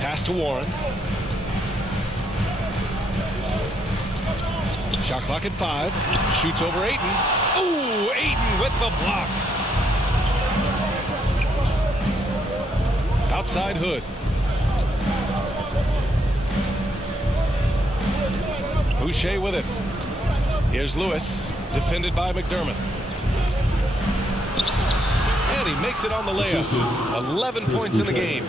Pass to Warren. Shot clock at 5. Shoots over Ayton. Ooh, Ayton with the block. Outside Hood. Boucher with it. Here's Lewis. Defended by McDermott. And he makes it on the layup. 11 points in the game.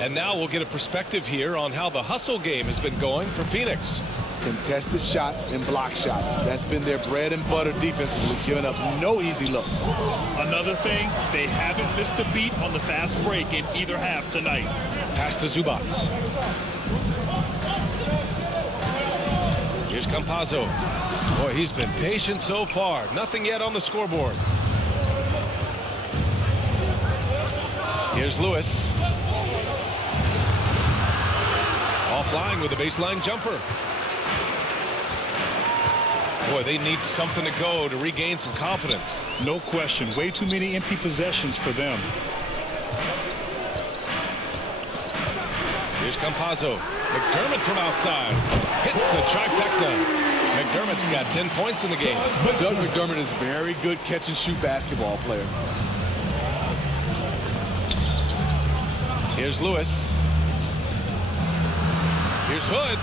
And now we'll get a perspective here on how the hustle game has been going for Phoenix. Contested shots and block shots. That's been their bread and butter defensively, giving up no easy looks. Another thing, they haven't missed a beat on the fast break in either half tonight. Pass to Zubac. Here's Campazzo. Boy, he's been patient so far. Nothing yet on the scoreboard. Here's Lewis. Offline with a baseline jumper. Boy, they need something to go to regain some confidence. No question. Way too many empty possessions for them. Here's Campazzo. McDermott from outside. Hits the trifecta. McDermott's got 10 points in the game. Doug McDermott is a very good catch-and-shoot basketball player. Here's Lewis. Here's Hood.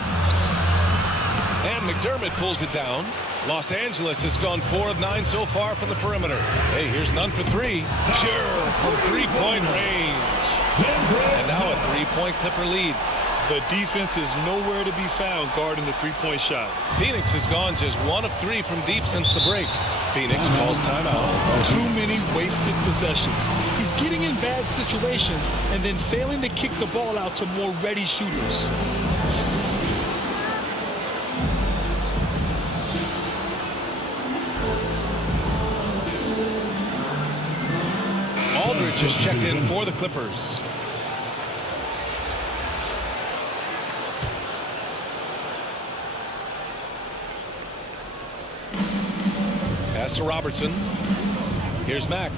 And McDermott pulls it down. Los Angeles has gone 4 of 9 so far from the perimeter. Hey, here's Nunn for 3. Pure from three-point range. And now a 3-point Clipper lead. The defense is nowhere to be found guarding the three-point shot. Phoenix has gone just 1 of 3 from deep since the break. Phoenix calls timeout. Too many wasted possessions. He's getting in bad situations and then failing to kick the ball out to more ready shooters. Aldridge has checked in for the Clippers. Pass to Robertson. Here's Mack.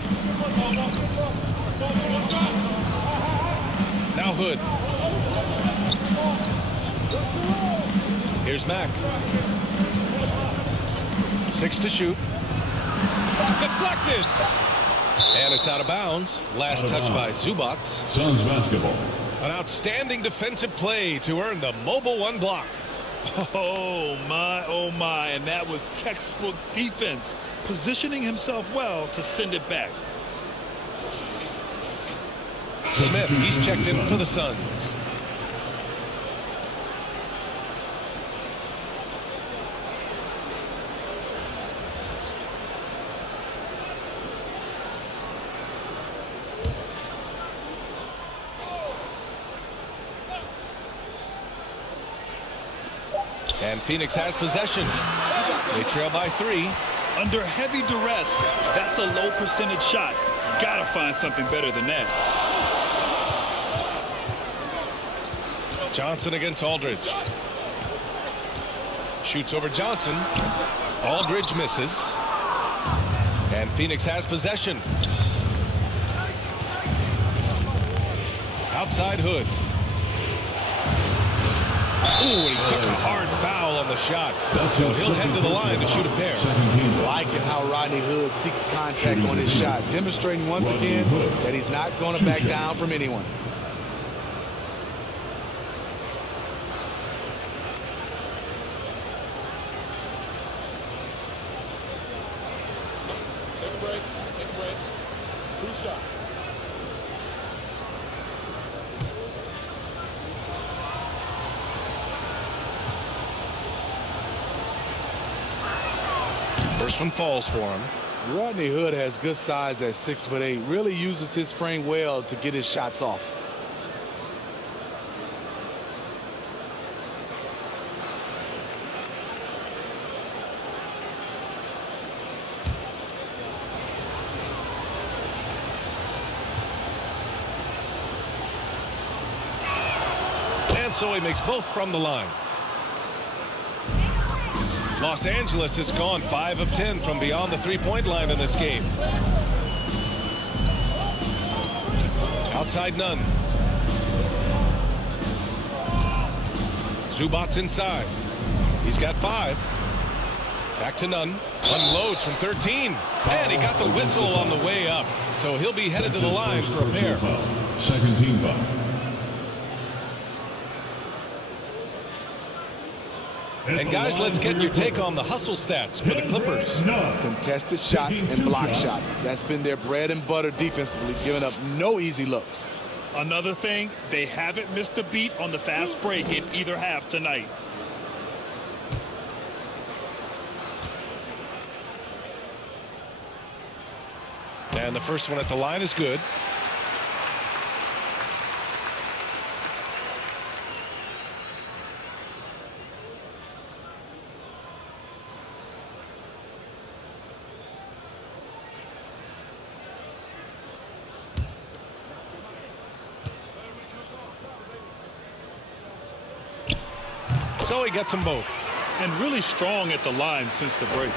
Now Hood. Here's Mack. 6 to shoot. Deflected. And it's out of bounds. Last touch by Zubac. Suns basketball. An outstanding defensive play to earn the mobile 1 block. Oh my, and that was textbook defense, positioning himself well to send it back. Smith, he's checked in for the Suns. And Phoenix has possession. They trail by 3. Under heavy duress, that's a low percentage shot. Gotta find something better than that. Johnson against Aldridge. Shoots over Johnson. Aldridge misses. And Phoenix has possession. Outside Hood. Ooh, he took a hard foul on the shot. So he'll head to the line to shoot a pair. Liking how Rodney Hood seeks contact on his shot, demonstrating once again that he's not going to back down from anyone. Take a break. 2 shots. First one falls for him. Rodney Hood has good size at 6'8". Really uses his frame well to get his shots off. And so he makes both from the line. Los Angeles has gone 5 of 10 from beyond the 3-point line in this game. Outside Nunn. Zubac inside. He's got 5. Back to Nunn. Unloads from 13. And he got the whistle on the way up. So he'll be headed to the line for a pair. Second team foul. And guys, let's get your take on the hustle stats for the Clippers. Contested shots and block shots. That's been their bread and butter defensively, giving up no easy looks. Another thing, they haven't missed a beat on the fast break in either half tonight. And the first one at the line is good. So he gets them both. And really strong at the line since the break.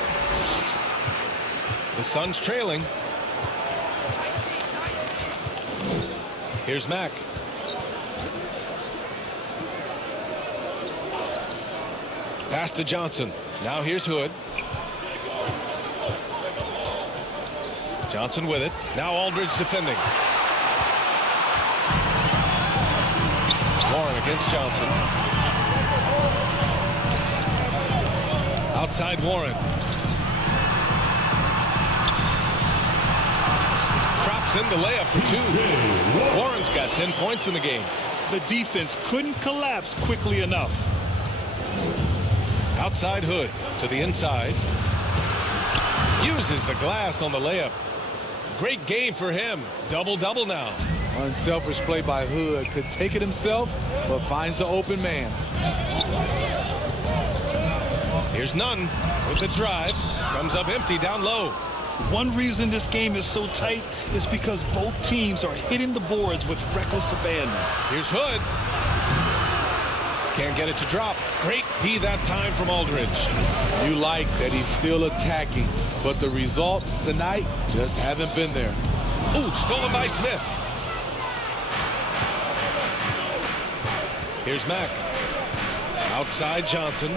The Suns trailing. Here's Mack. Pass to Johnson. Now here's Hood. Johnson with it. Now Aldridge defending. Warren against Johnson. Outside Warren. Drops in the layup for 2. Warren's got 10 points in the game. The defense couldn't collapse quickly enough. Outside Hood to the inside. Uses the glass on the layup. Great game for him. Double-double now. Unselfish play by Hood. Could take it himself, but finds the open man. Here's Nunn with the drive. Comes up empty down low. One reason this game is so tight is because both teams are hitting the boards with reckless abandon. Here's Hood. Can't get it to drop. Great D that time from Aldridge. You like that he's still attacking, but the results tonight just haven't been there. Ooh, stolen by Smith. Here's Mack. Outside Johnson.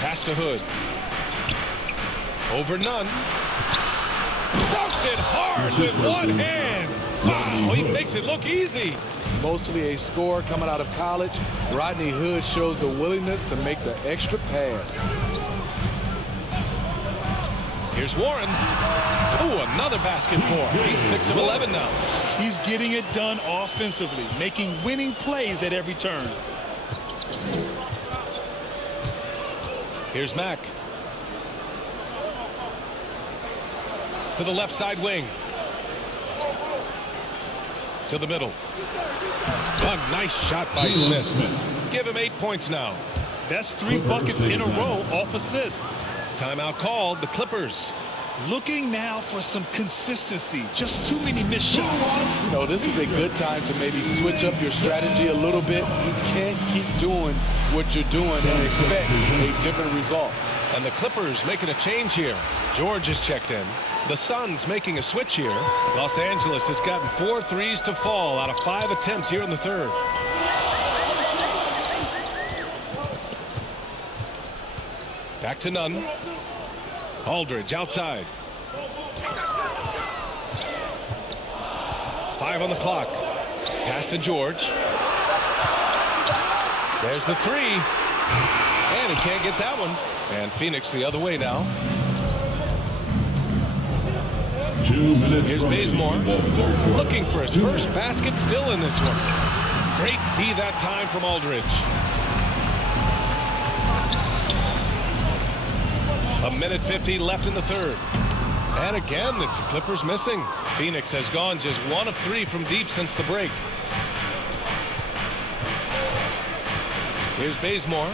Pass to Hood. Over Nunn. Dunks it hard with one hand. Wow, he makes it look easy. Mostly a scorer coming out of college, Rodney Hood shows the willingness to make the extra pass. Here's Warren. Ooh, another basket for him. He's 6 of 11 now. He's getting it done offensively, making winning plays at every turn. Here's Mack. To the left side wing. To the middle. A nice shot by Smith. Give him 8 points now. That's 3 buckets in a row off assist. Timeout called. The Clippers. Looking now for some consistency. Just too many missed shots. You know, this is a good time to maybe switch up your strategy a little bit. You can't keep doing what you're doing and expect a different result. And the Clippers making a change here. George is checked in. The Suns making a switch here. Los Angeles has gotten 4 threes to fall out of 5 attempts here in the third. Back to Nunn. Aldridge outside. 5 on the clock. Pass to George. There's the 3. And he can't get that one. And Phoenix the other way now. 2 minutes. Here's Bazemore. Looking for his first basket still in this one. Great D that time from Aldridge. A minute 50 left in the third. And again, it's the Clippers missing. Phoenix has gone just 1 of 3 from deep since the break. Here's Bazemore,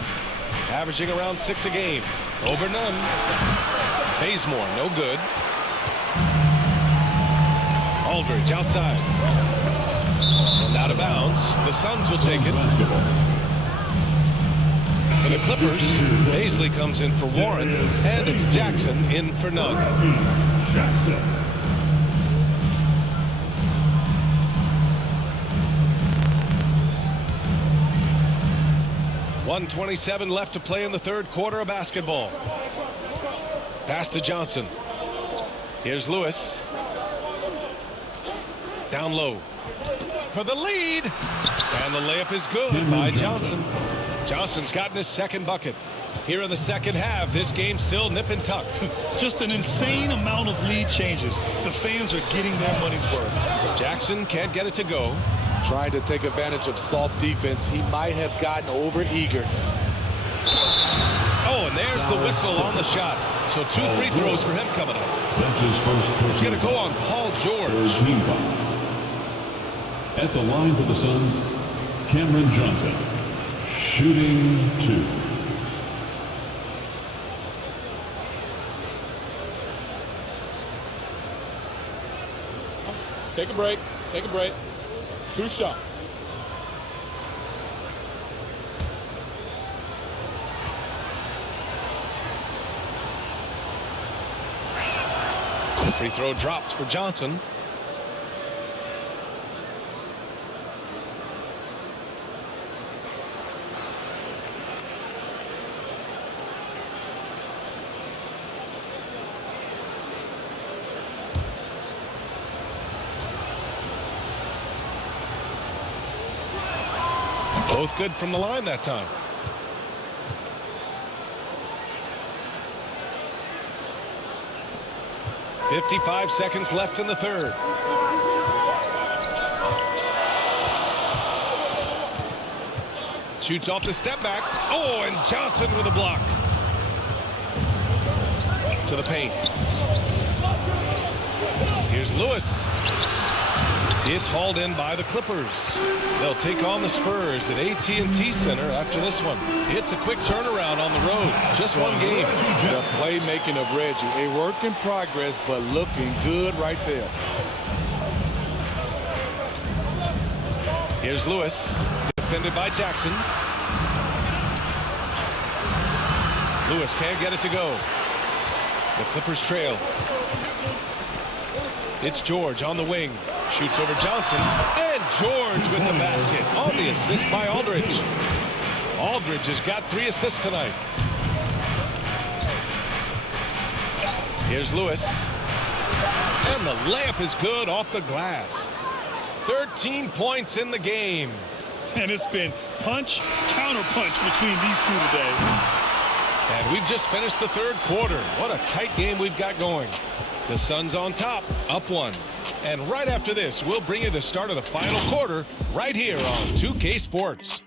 averaging around 6 a game. Over Nunn. Bazemore, no good. Aldridge outside. And out of bounds. The Suns will take it. For the Clippers, Paisley comes in for Warren, and it's Jackson in for Nunn. Jackson. 1:27 left to play in the third quarter of basketball. Pass to Johnson. Here's Lewis. Down low for the lead. And the layup is good by Johnson. Johnson's gotten his second bucket. Here in the second half, this game's still nip and tuck. Just an insane amount of lead changes. The fans are getting their money's worth. Jackson can't get it to go. Trying to take advantage of soft defense. He might have gotten over eager. Oh, and there's the whistle on the shot. So 2 free throws for him coming up. That's his first. It's going to go on Paul George. Team foul. At the line for the Suns, Cameron Johnson. Shooting 2. Take a break. Take a break. 2 shots. Free throw drops for Johnson. Both good from the line that time. .55 seconds left in the third. Shoots off the step back. Oh, and Johnson with a block. To the paint. Here's Lewis. It's hauled in by the Clippers. They'll take on the Spurs at AT&T Center after this one. It's a quick turnaround on the road. Just one game. The playmaking of Reggie. A work in progress, but looking good right there. Here's Lewis, defended by Jackson. Lewis can't get it to go. The Clippers trail. It's George on the wing. Shoots over Johnson. And George with the basket on the assist by Aldridge. Aldridge has got 3 assists tonight. Here's Lewis. And the layup is good off the glass. 13 points in the game. And it's been punch, counter punch between these two today. And we've just finished the 3rd quarter. What a tight game we've got going. The Suns on top, up 1. And right after this, we'll bring you the start of the final quarter right here on 2K Sports.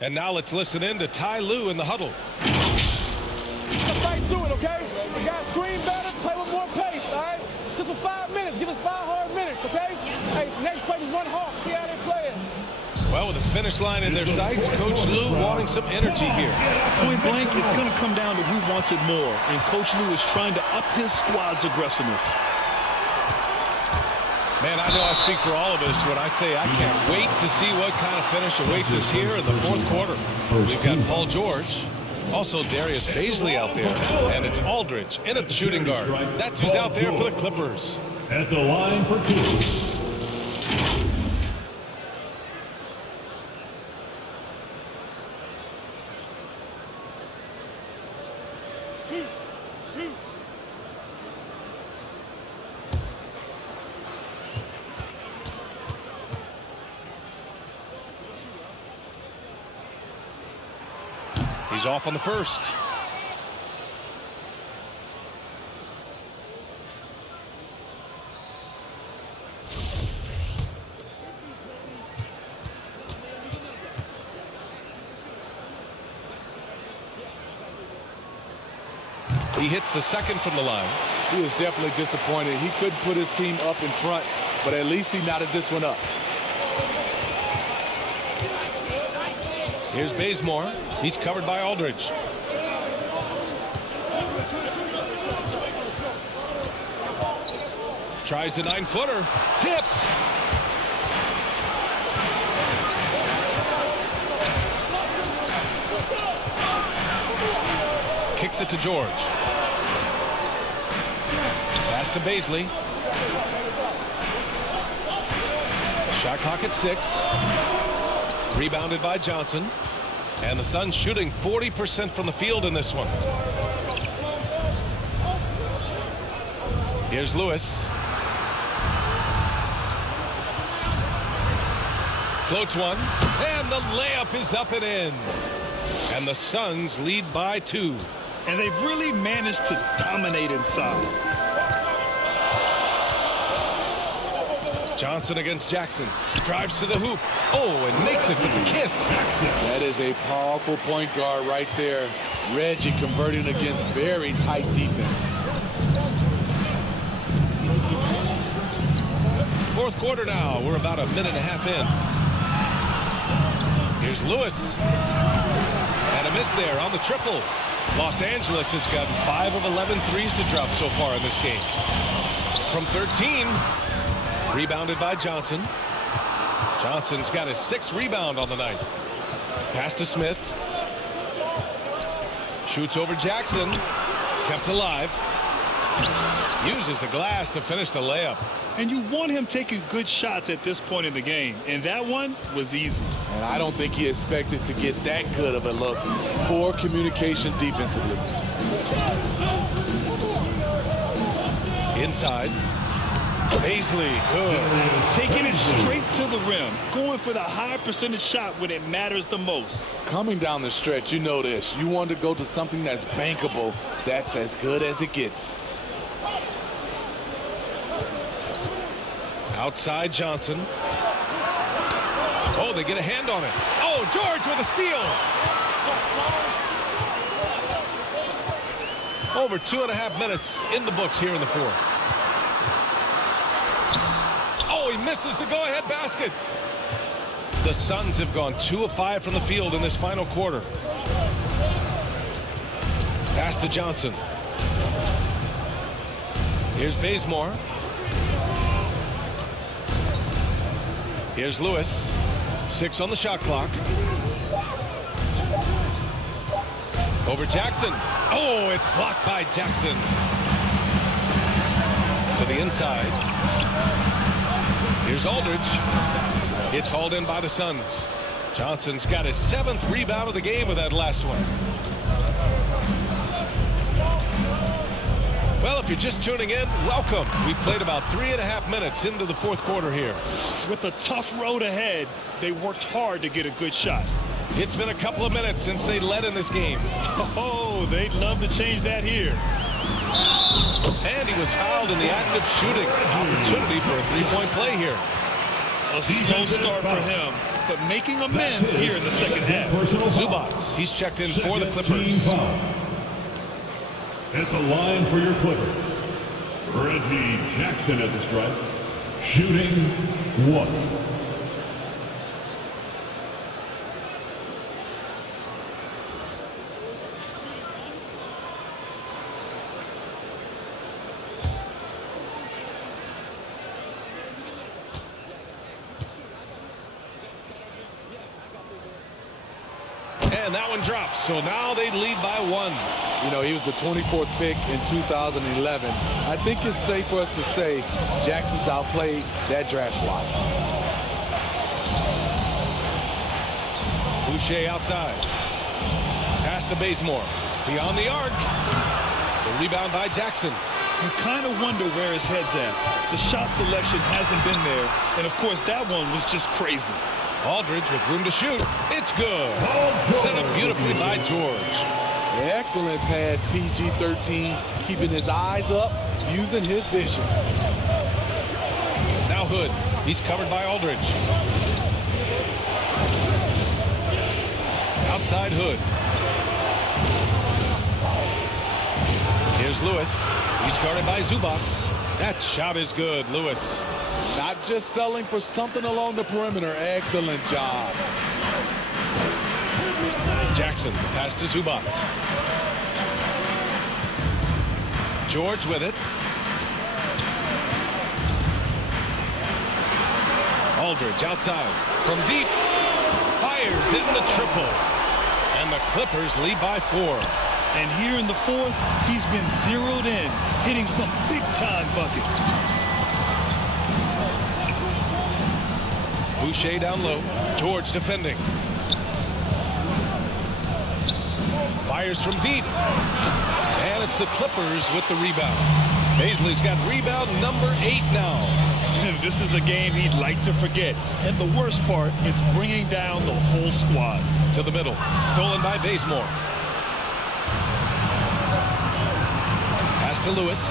And now let's listen in to Ty Lue in the huddle. Let's fight through it, okay? We got to screen better, play with more pace, all right? Just for 5 minutes. Give us 5 hard minutes, okay? Hey, next play is 1 hawk. See how they're playing. Well, with the finish line in their sights, Coach Lue wanting some energy here. Point blank, it's going to come down to who wants it more. And Coach Lue is trying to up his squad's aggressiveness. Man, I know I speak for all of us when I say I can't wait to see what kind of finish awaits us here in the 4th quarter. We've got Paul George, also Darius Baisley out there, and it's Aldridge in at the shooting guard. That's who's out there for the Clippers. At the line for 2. He's off on the first. He hits the second from the line. He is definitely disappointed. He couldn't put his team up in front, but at least he knotted this one up. Here's Bazemore. He's covered by Aldridge. Tries the 9-footer. Tipped. Kicks it to George. Pass to Baisley. Shot clock at 6. Rebounded by Johnson. And the Suns shooting 40% from the field in this one. Here's Lewis. Floats one. And the layup is up and in. And the Suns lead by 2. And they've really managed to dominate inside. Johnson against Jackson. Drives to the hoop. Oh, and makes it with the kiss. That is a powerful point guard right there. Reggie converting against very tight defense. 4th quarter now. We're about a minute and a half in. Here's Lewis. And a miss there on the triple. Los Angeles has gotten 5 of 11 threes to drop so far in this game. From 13. Rebounded by Johnson. Johnson's got his 6th rebound on the night. Pass to Smith. Shoots over Jackson. Kept alive. Uses the glass to finish the layup. And you want him taking good shots at this point in the game. And that one was easy. And I don't think he expected to get that good of a look. Poor communication defensively. Inside. Baisley, good. Taking it straight to the rim. Going for the high percentage shot when it matters the most. Coming down the stretch, you know this. You want to go to something that's bankable. That's as good as it gets. Outside Johnson. Oh, they get a hand on it. Oh, George with a steal. Over 2.5 minutes in the books here in the fourth. Oh, he misses the go-ahead basket. The Suns have gone 2 of 5 from the field in this final quarter. Pass to Johnson. Here's Bazemore. Here's Lewis. 6 on the shot clock. Over Jackson. Oh, it's blocked by Jackson. To the inside. Here's Aldridge. It's hauled in by the Suns. Johnson's got his 7th rebound of the game with that last one. Well, if you're just tuning in, welcome. We've played about 3.5 minutes into the fourth quarter here. With a tough road ahead, they worked hard to get a good shot. It's been a couple of minutes since they led in this game. Oh, they'd love to change that here. And he was fouled in the act of shooting. Opportunity for a three-point play here. A slow start for him, but making amends here in the second half. Zubats, he's checked in for the Clippers. At the line for your Clippers, Reggie Jackson at the stripe, shooting 1. And that one drops, so now they lead by 1. You know, he was the 24th pick in 2011. I think it's safe for us to say Jackson's outplayed that draft slot. Boucher outside. Pass to Bazemore. Beyond the arc. The rebound by Jackson. You kind of wonder where his head's at. The shot selection hasn't been there. And, of course, that one was just crazy. Aldridge with room to shoot. It's good. Set up beautifully by George. Excellent pass, PG-13, keeping his eyes up, using his vision. Now Hood. He's covered by Aldridge. Outside Hood. Here's Lewis. He's guarded by Zubats. That shot is good, Lewis. Not just selling for something along the perimeter. Excellent job. Jackson, pass to Zubats. George with it. Aldridge outside. From deep. Fires in the triple. And the Clippers lead by 4. And here in the fourth, he's been zeroed in, hitting some big-time buckets. Boucher down low. George defending. Fires from deep. And it's the Clippers with the rebound. Baisley's got rebound number 8 now. This is a game he'd like to forget. And the worst part is bringing down the whole squad. To the middle. Stolen by Bazemore. Pass to Lewis.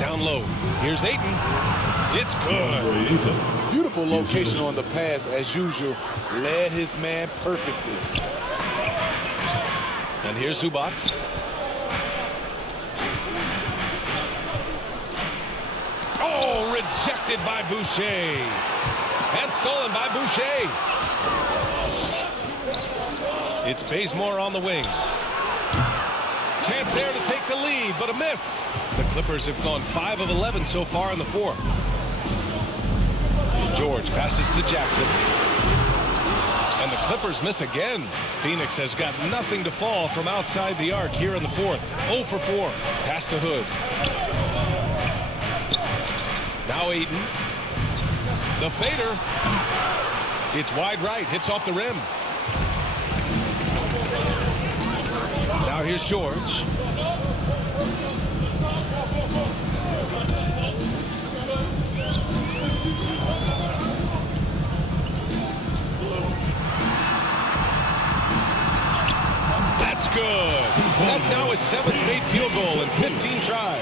Down low. Here's Ayton. It's good. Beautiful location on the pass as usual. Led his man perfectly. And here's Zubats. Oh, rejected by Boucher. And stolen by Boucher. It's Bazemore on the wing. Chance there to take the lead, but a miss. The Clippers have gone 5 of 11 so far in the fourth. George passes to Jackson. And the Clippers miss again. Phoenix has got nothing to fall from outside the arc here in the fourth. 0 for 4. Pass to Hood. Now Ayton. The fader. It's wide right. Hits off the rim. Now here's George. That's good. That's now his 7th made field goal in 15 tries.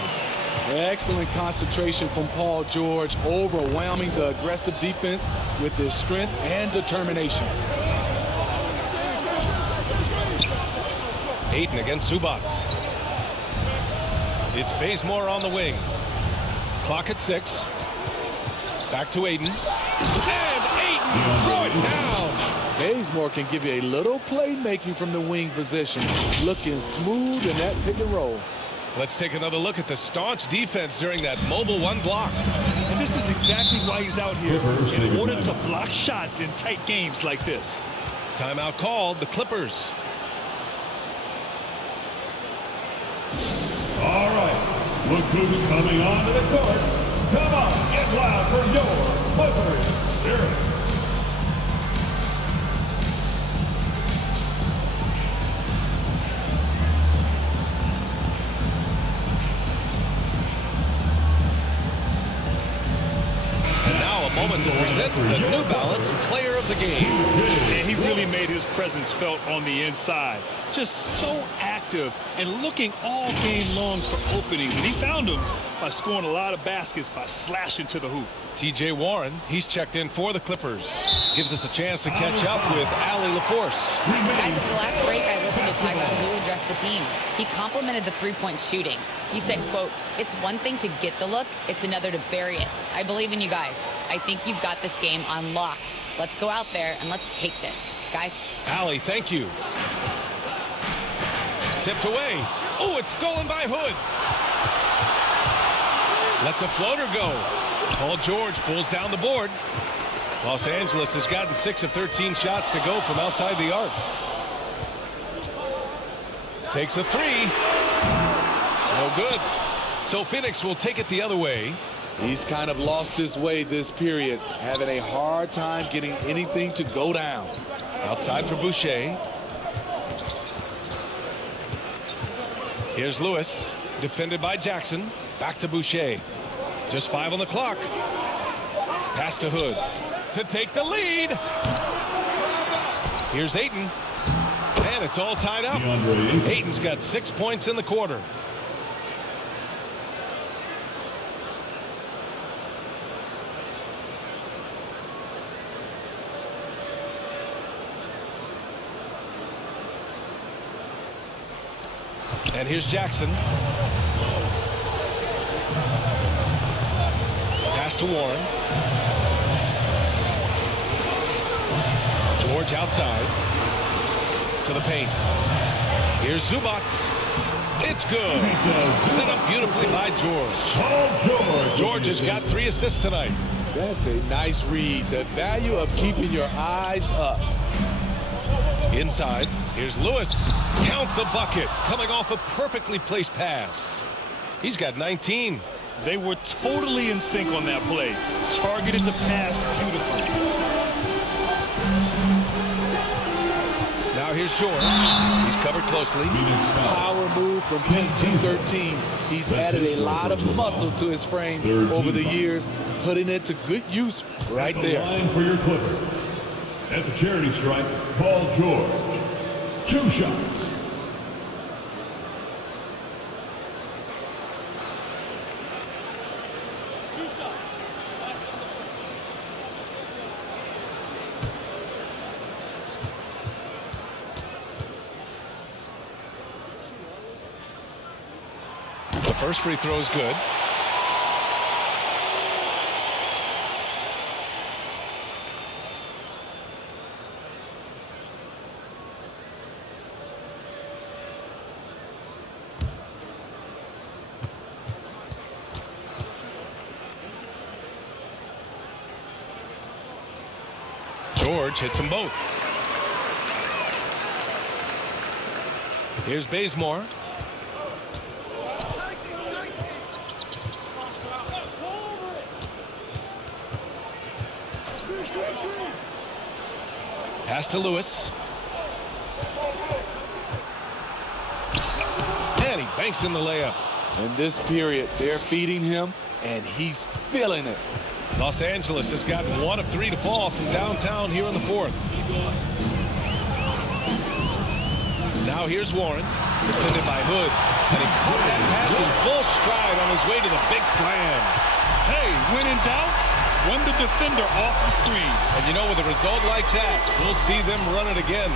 Excellent concentration from Paul George, overwhelming the aggressive defense with his strength and determination. Ayton against Zubac. It's Bazemore on the wing. Clock at 6. Back to Ayton. And Ayton throw it down. Bazemore can give you a little playmaking from the wing position. Looking smooth in that pick and roll. Let's take another look at the staunch defense during that mobile one block. And this is exactly why he's out here, in order to block shots in tight games like this. Timeout called, the Clippers. All right, look who's coming onto the court. Come on, get loud for your Clippers Spirit. Moment to present the New Balance Player of the Game. And he really made his presence felt on the inside. Just so active and looking all game long for openings. And he found them by scoring a lot of baskets by slashing to the hoop. TJ Warren, he's checked in for the Clippers. Gives us a chance to catch up with Allie LaForce. Guys, at the last break, I listened to Tyronn Lue address the team. He complimented the three-point shooting. He said, quote, "It's one thing to get the look, it's another to bury it. I believe in you guys. I think you've got this game on lock. Let's go out there and let's take this." Guys. Allie, thank you. Tipped away. Oh, it's stolen by Hood. Lets a floater go. Paul George pulls down the board. Los Angeles has gotten 6 of 13 shots to go from outside the arc. Takes a 3. No good. So Phoenix will take it the other way. He's kind of lost his way this period, having a hard time getting anything to go down. Outside for Boucher. Here's Lewis, defended by Jackson. Back to Boucher. Just 5 on the clock. Pass to Hood to take the lead. Here's Ayton. And it's all tied up. Ayton's got 6 points in the quarter. And here's Jackson. Pass to Warren. George outside. To the paint. Here's Zubac. It's good. Set up beautifully by George. George has got 3 assists tonight. That's a nice read. The value of keeping your eyes up. Inside, here's Lewis. Count the bucket. Coming off a perfectly placed pass. He's got 19. They were totally in sync on that play. Targeted the pass beautifully. Now here's George. He's covered closely. Power move from PG-13. He's added a lot of muscle to his frame over the years, putting it to good use right there. Line for your Clippers. At the charity stripe, Paul George. 2 shots. The first free throw is good. George hits them both. Here's Bazemore. Pass to Lewis. And he banks in the layup. In this period, they're feeding him, and he's feeling it. Los Angeles has gotten 1 of 3 to fall from downtown here in the 4th. Now here's Warren, defended by Hood. And he caught that pass in full stride on his way to the big slam. Hey, when in doubt, run the defender off the screen. And you know, with a result like that, we'll see them run it again.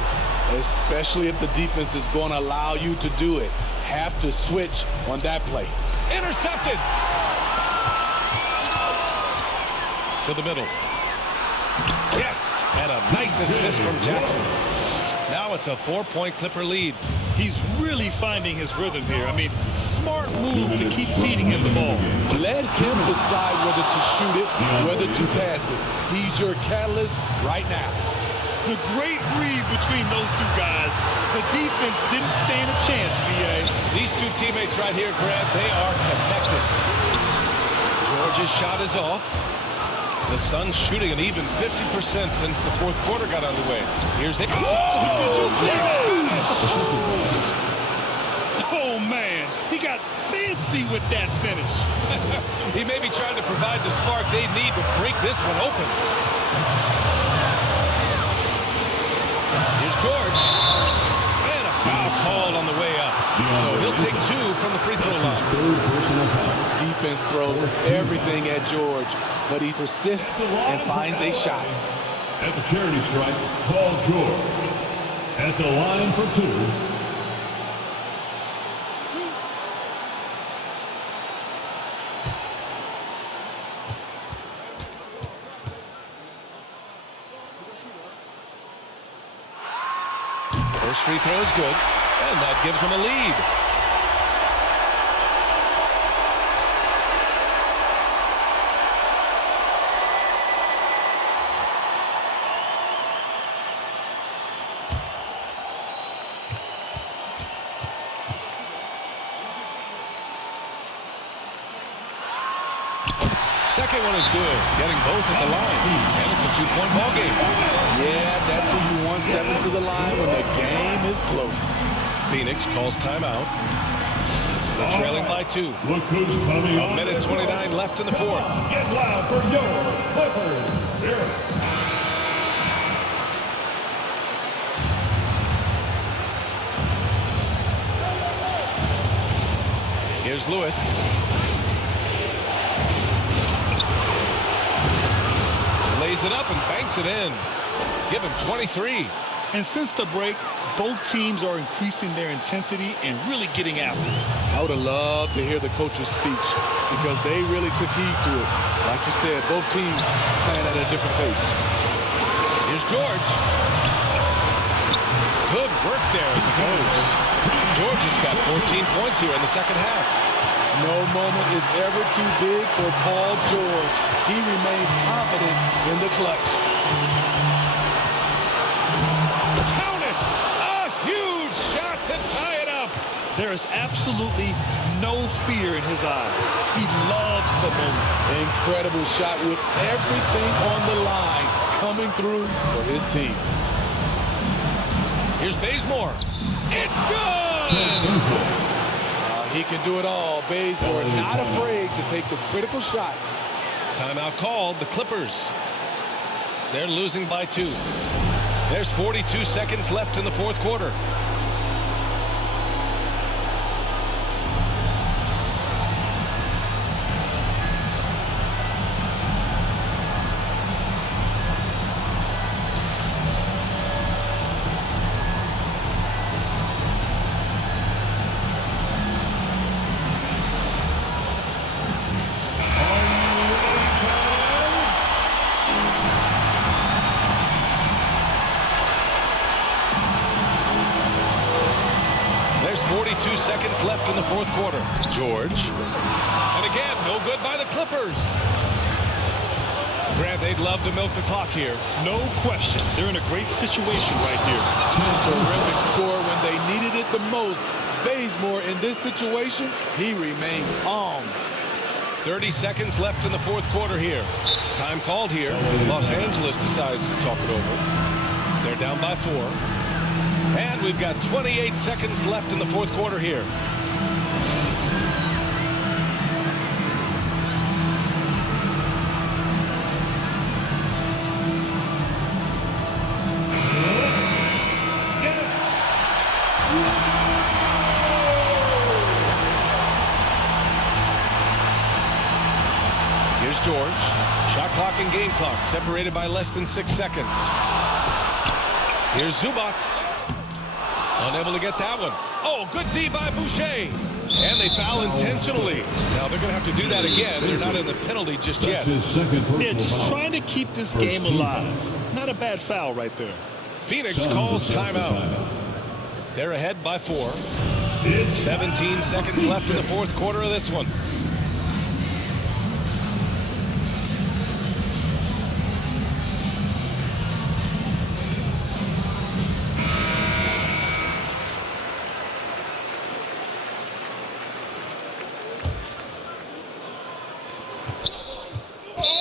Especially if the defense is going to allow you to do it. Have to switch on that play. Intercepted. To the middle. Yes, and a nice assist from Jackson. Now it's a 4-point Clipper lead. He's really finding his rhythm here. I mean, smart move to keep feeding him the ball. Let him decide whether to shoot it, whether to pass it. He's your catalyst right now. The great read between those two guys. The defense didn't stand a chance, VA. These two teammates right here, Grant, they are connected. George's shot is off. The Suns shooting an even 50% since the fourth quarter got underway. Here's it. Oh, did you see that finish? Oh, man. He got fancy with that finish. He may be trying to provide the spark they need to break this one open. Here's George. And a foul called on the way up. So he'll take 2 from the free throw line. Defense throws everything at George, but he persists and finds a shot. At the charity stripe, Paul George. At the line for 2. First free throw is good, and that gives him a lead. Second one is good, getting both at the line, and it's a 2-point ball game. Yeah, that's who you want stepping to the line when the game is close. Phoenix calls timeout. They're trailing by 2. Look who's coming on. 1:29 left in the fourth. Get loud for your Clippers. Here's Lewis. Lays it up and banks it in. Give him 23. And since the break, both teams are increasing their intensity and really getting after it. I would have loved to hear the coach's speech because they really took heed to it. Like you said, both teams playing at a different pace. Here's George. Good work there as it goes. George has got 14 points here in the second half. No moment is ever too big for Paul George. He remains confident in the clutch. Count it! A huge shot to tie it up. There is absolutely no fear in his eyes. He loves the moment. Incredible shot with everything on the line coming through for his team. Here's Bazemore. It's good! He can do it all. Bazemore not afraid to take the critical shots. Timeout called. The Clippers. They're losing by 2. There's 42 seconds left in the fourth quarter. There's 42 seconds left in the fourth quarter. George. And again, no good by the Clippers. Grant, they'd love to milk the clock here. No question. They're in a great situation right here. Terrific score when they needed it the most. Bazemore in this situation, he remained calm. 30 seconds left in the fourth quarter here. Time called here. Los Angeles decides to talk it over. They're down by 4. And we've got 28 seconds left in the fourth quarter here. George. Shot clock and game clock separated by less than 6 seconds. Here's Zubac. Unable to get that one. Oh, good D by Boucher. And they foul intentionally. Now they're going to have to do that again. They're not in the penalty just yet. Yeah, just trying to keep this game alive. Not a bad foul right there. Phoenix calls timeout. They're ahead by 4. 17 seconds left in the fourth quarter of this one.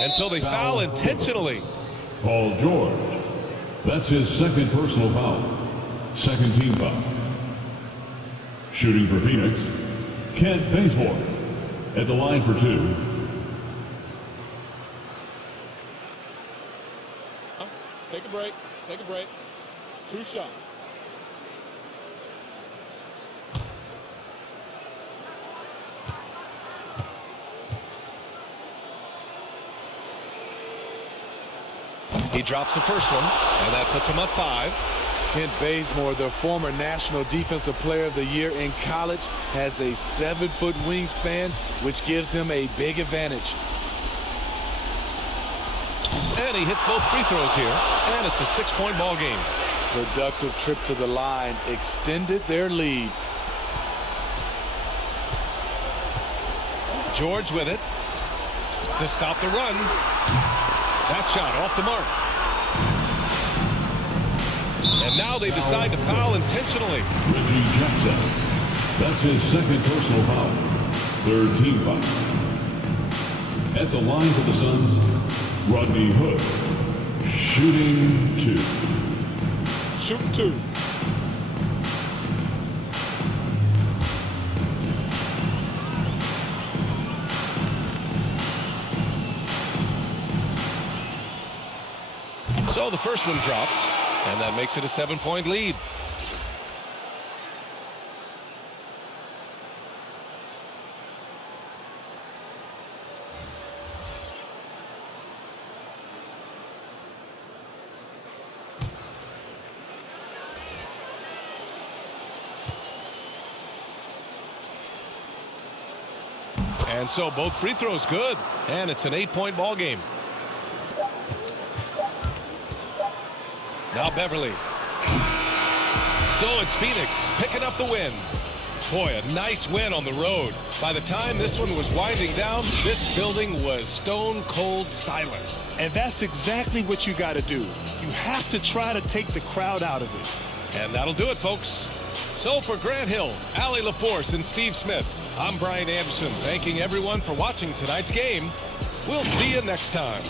And so they foul intentionally. Paul George. That's his second personal foul. Second team foul. Shooting for Phoenix, Kent Bazemore at the line for 2. Take a break. Take a break. 2 shots. He drops the first one, and that puts him up 5. Kent Bazemore, the former National Defensive Player of the Year in college, has a 7-foot wingspan, which gives him a big advantage. And he hits both free throws here, and it's a 6-point ball game. Productive trip to the line extended their lead. George with it to stop the run. That shot off the mark. And now they decide to foul intentionally. Reggie Jackson. That's his second personal foul. Third team foul. At the line for the Suns, Rodney Hood. Shooting 2. Shooting 2. So the first one drops, and that makes it a 7-point lead. And so both free throws good, and it's an 8-point ball game. Now Beverly. So it's Phoenix picking up the win. Boy, a nice win on the road. By the time this one was winding down, this building was stone cold silent. And that's exactly what you got to do. You have to try to take the crowd out of it. And that'll do it, folks. So for Grant Hill, Allie LaForce, and Steve Smith, I'm Brian Anderson, thanking everyone for watching tonight's game. We'll see you next time.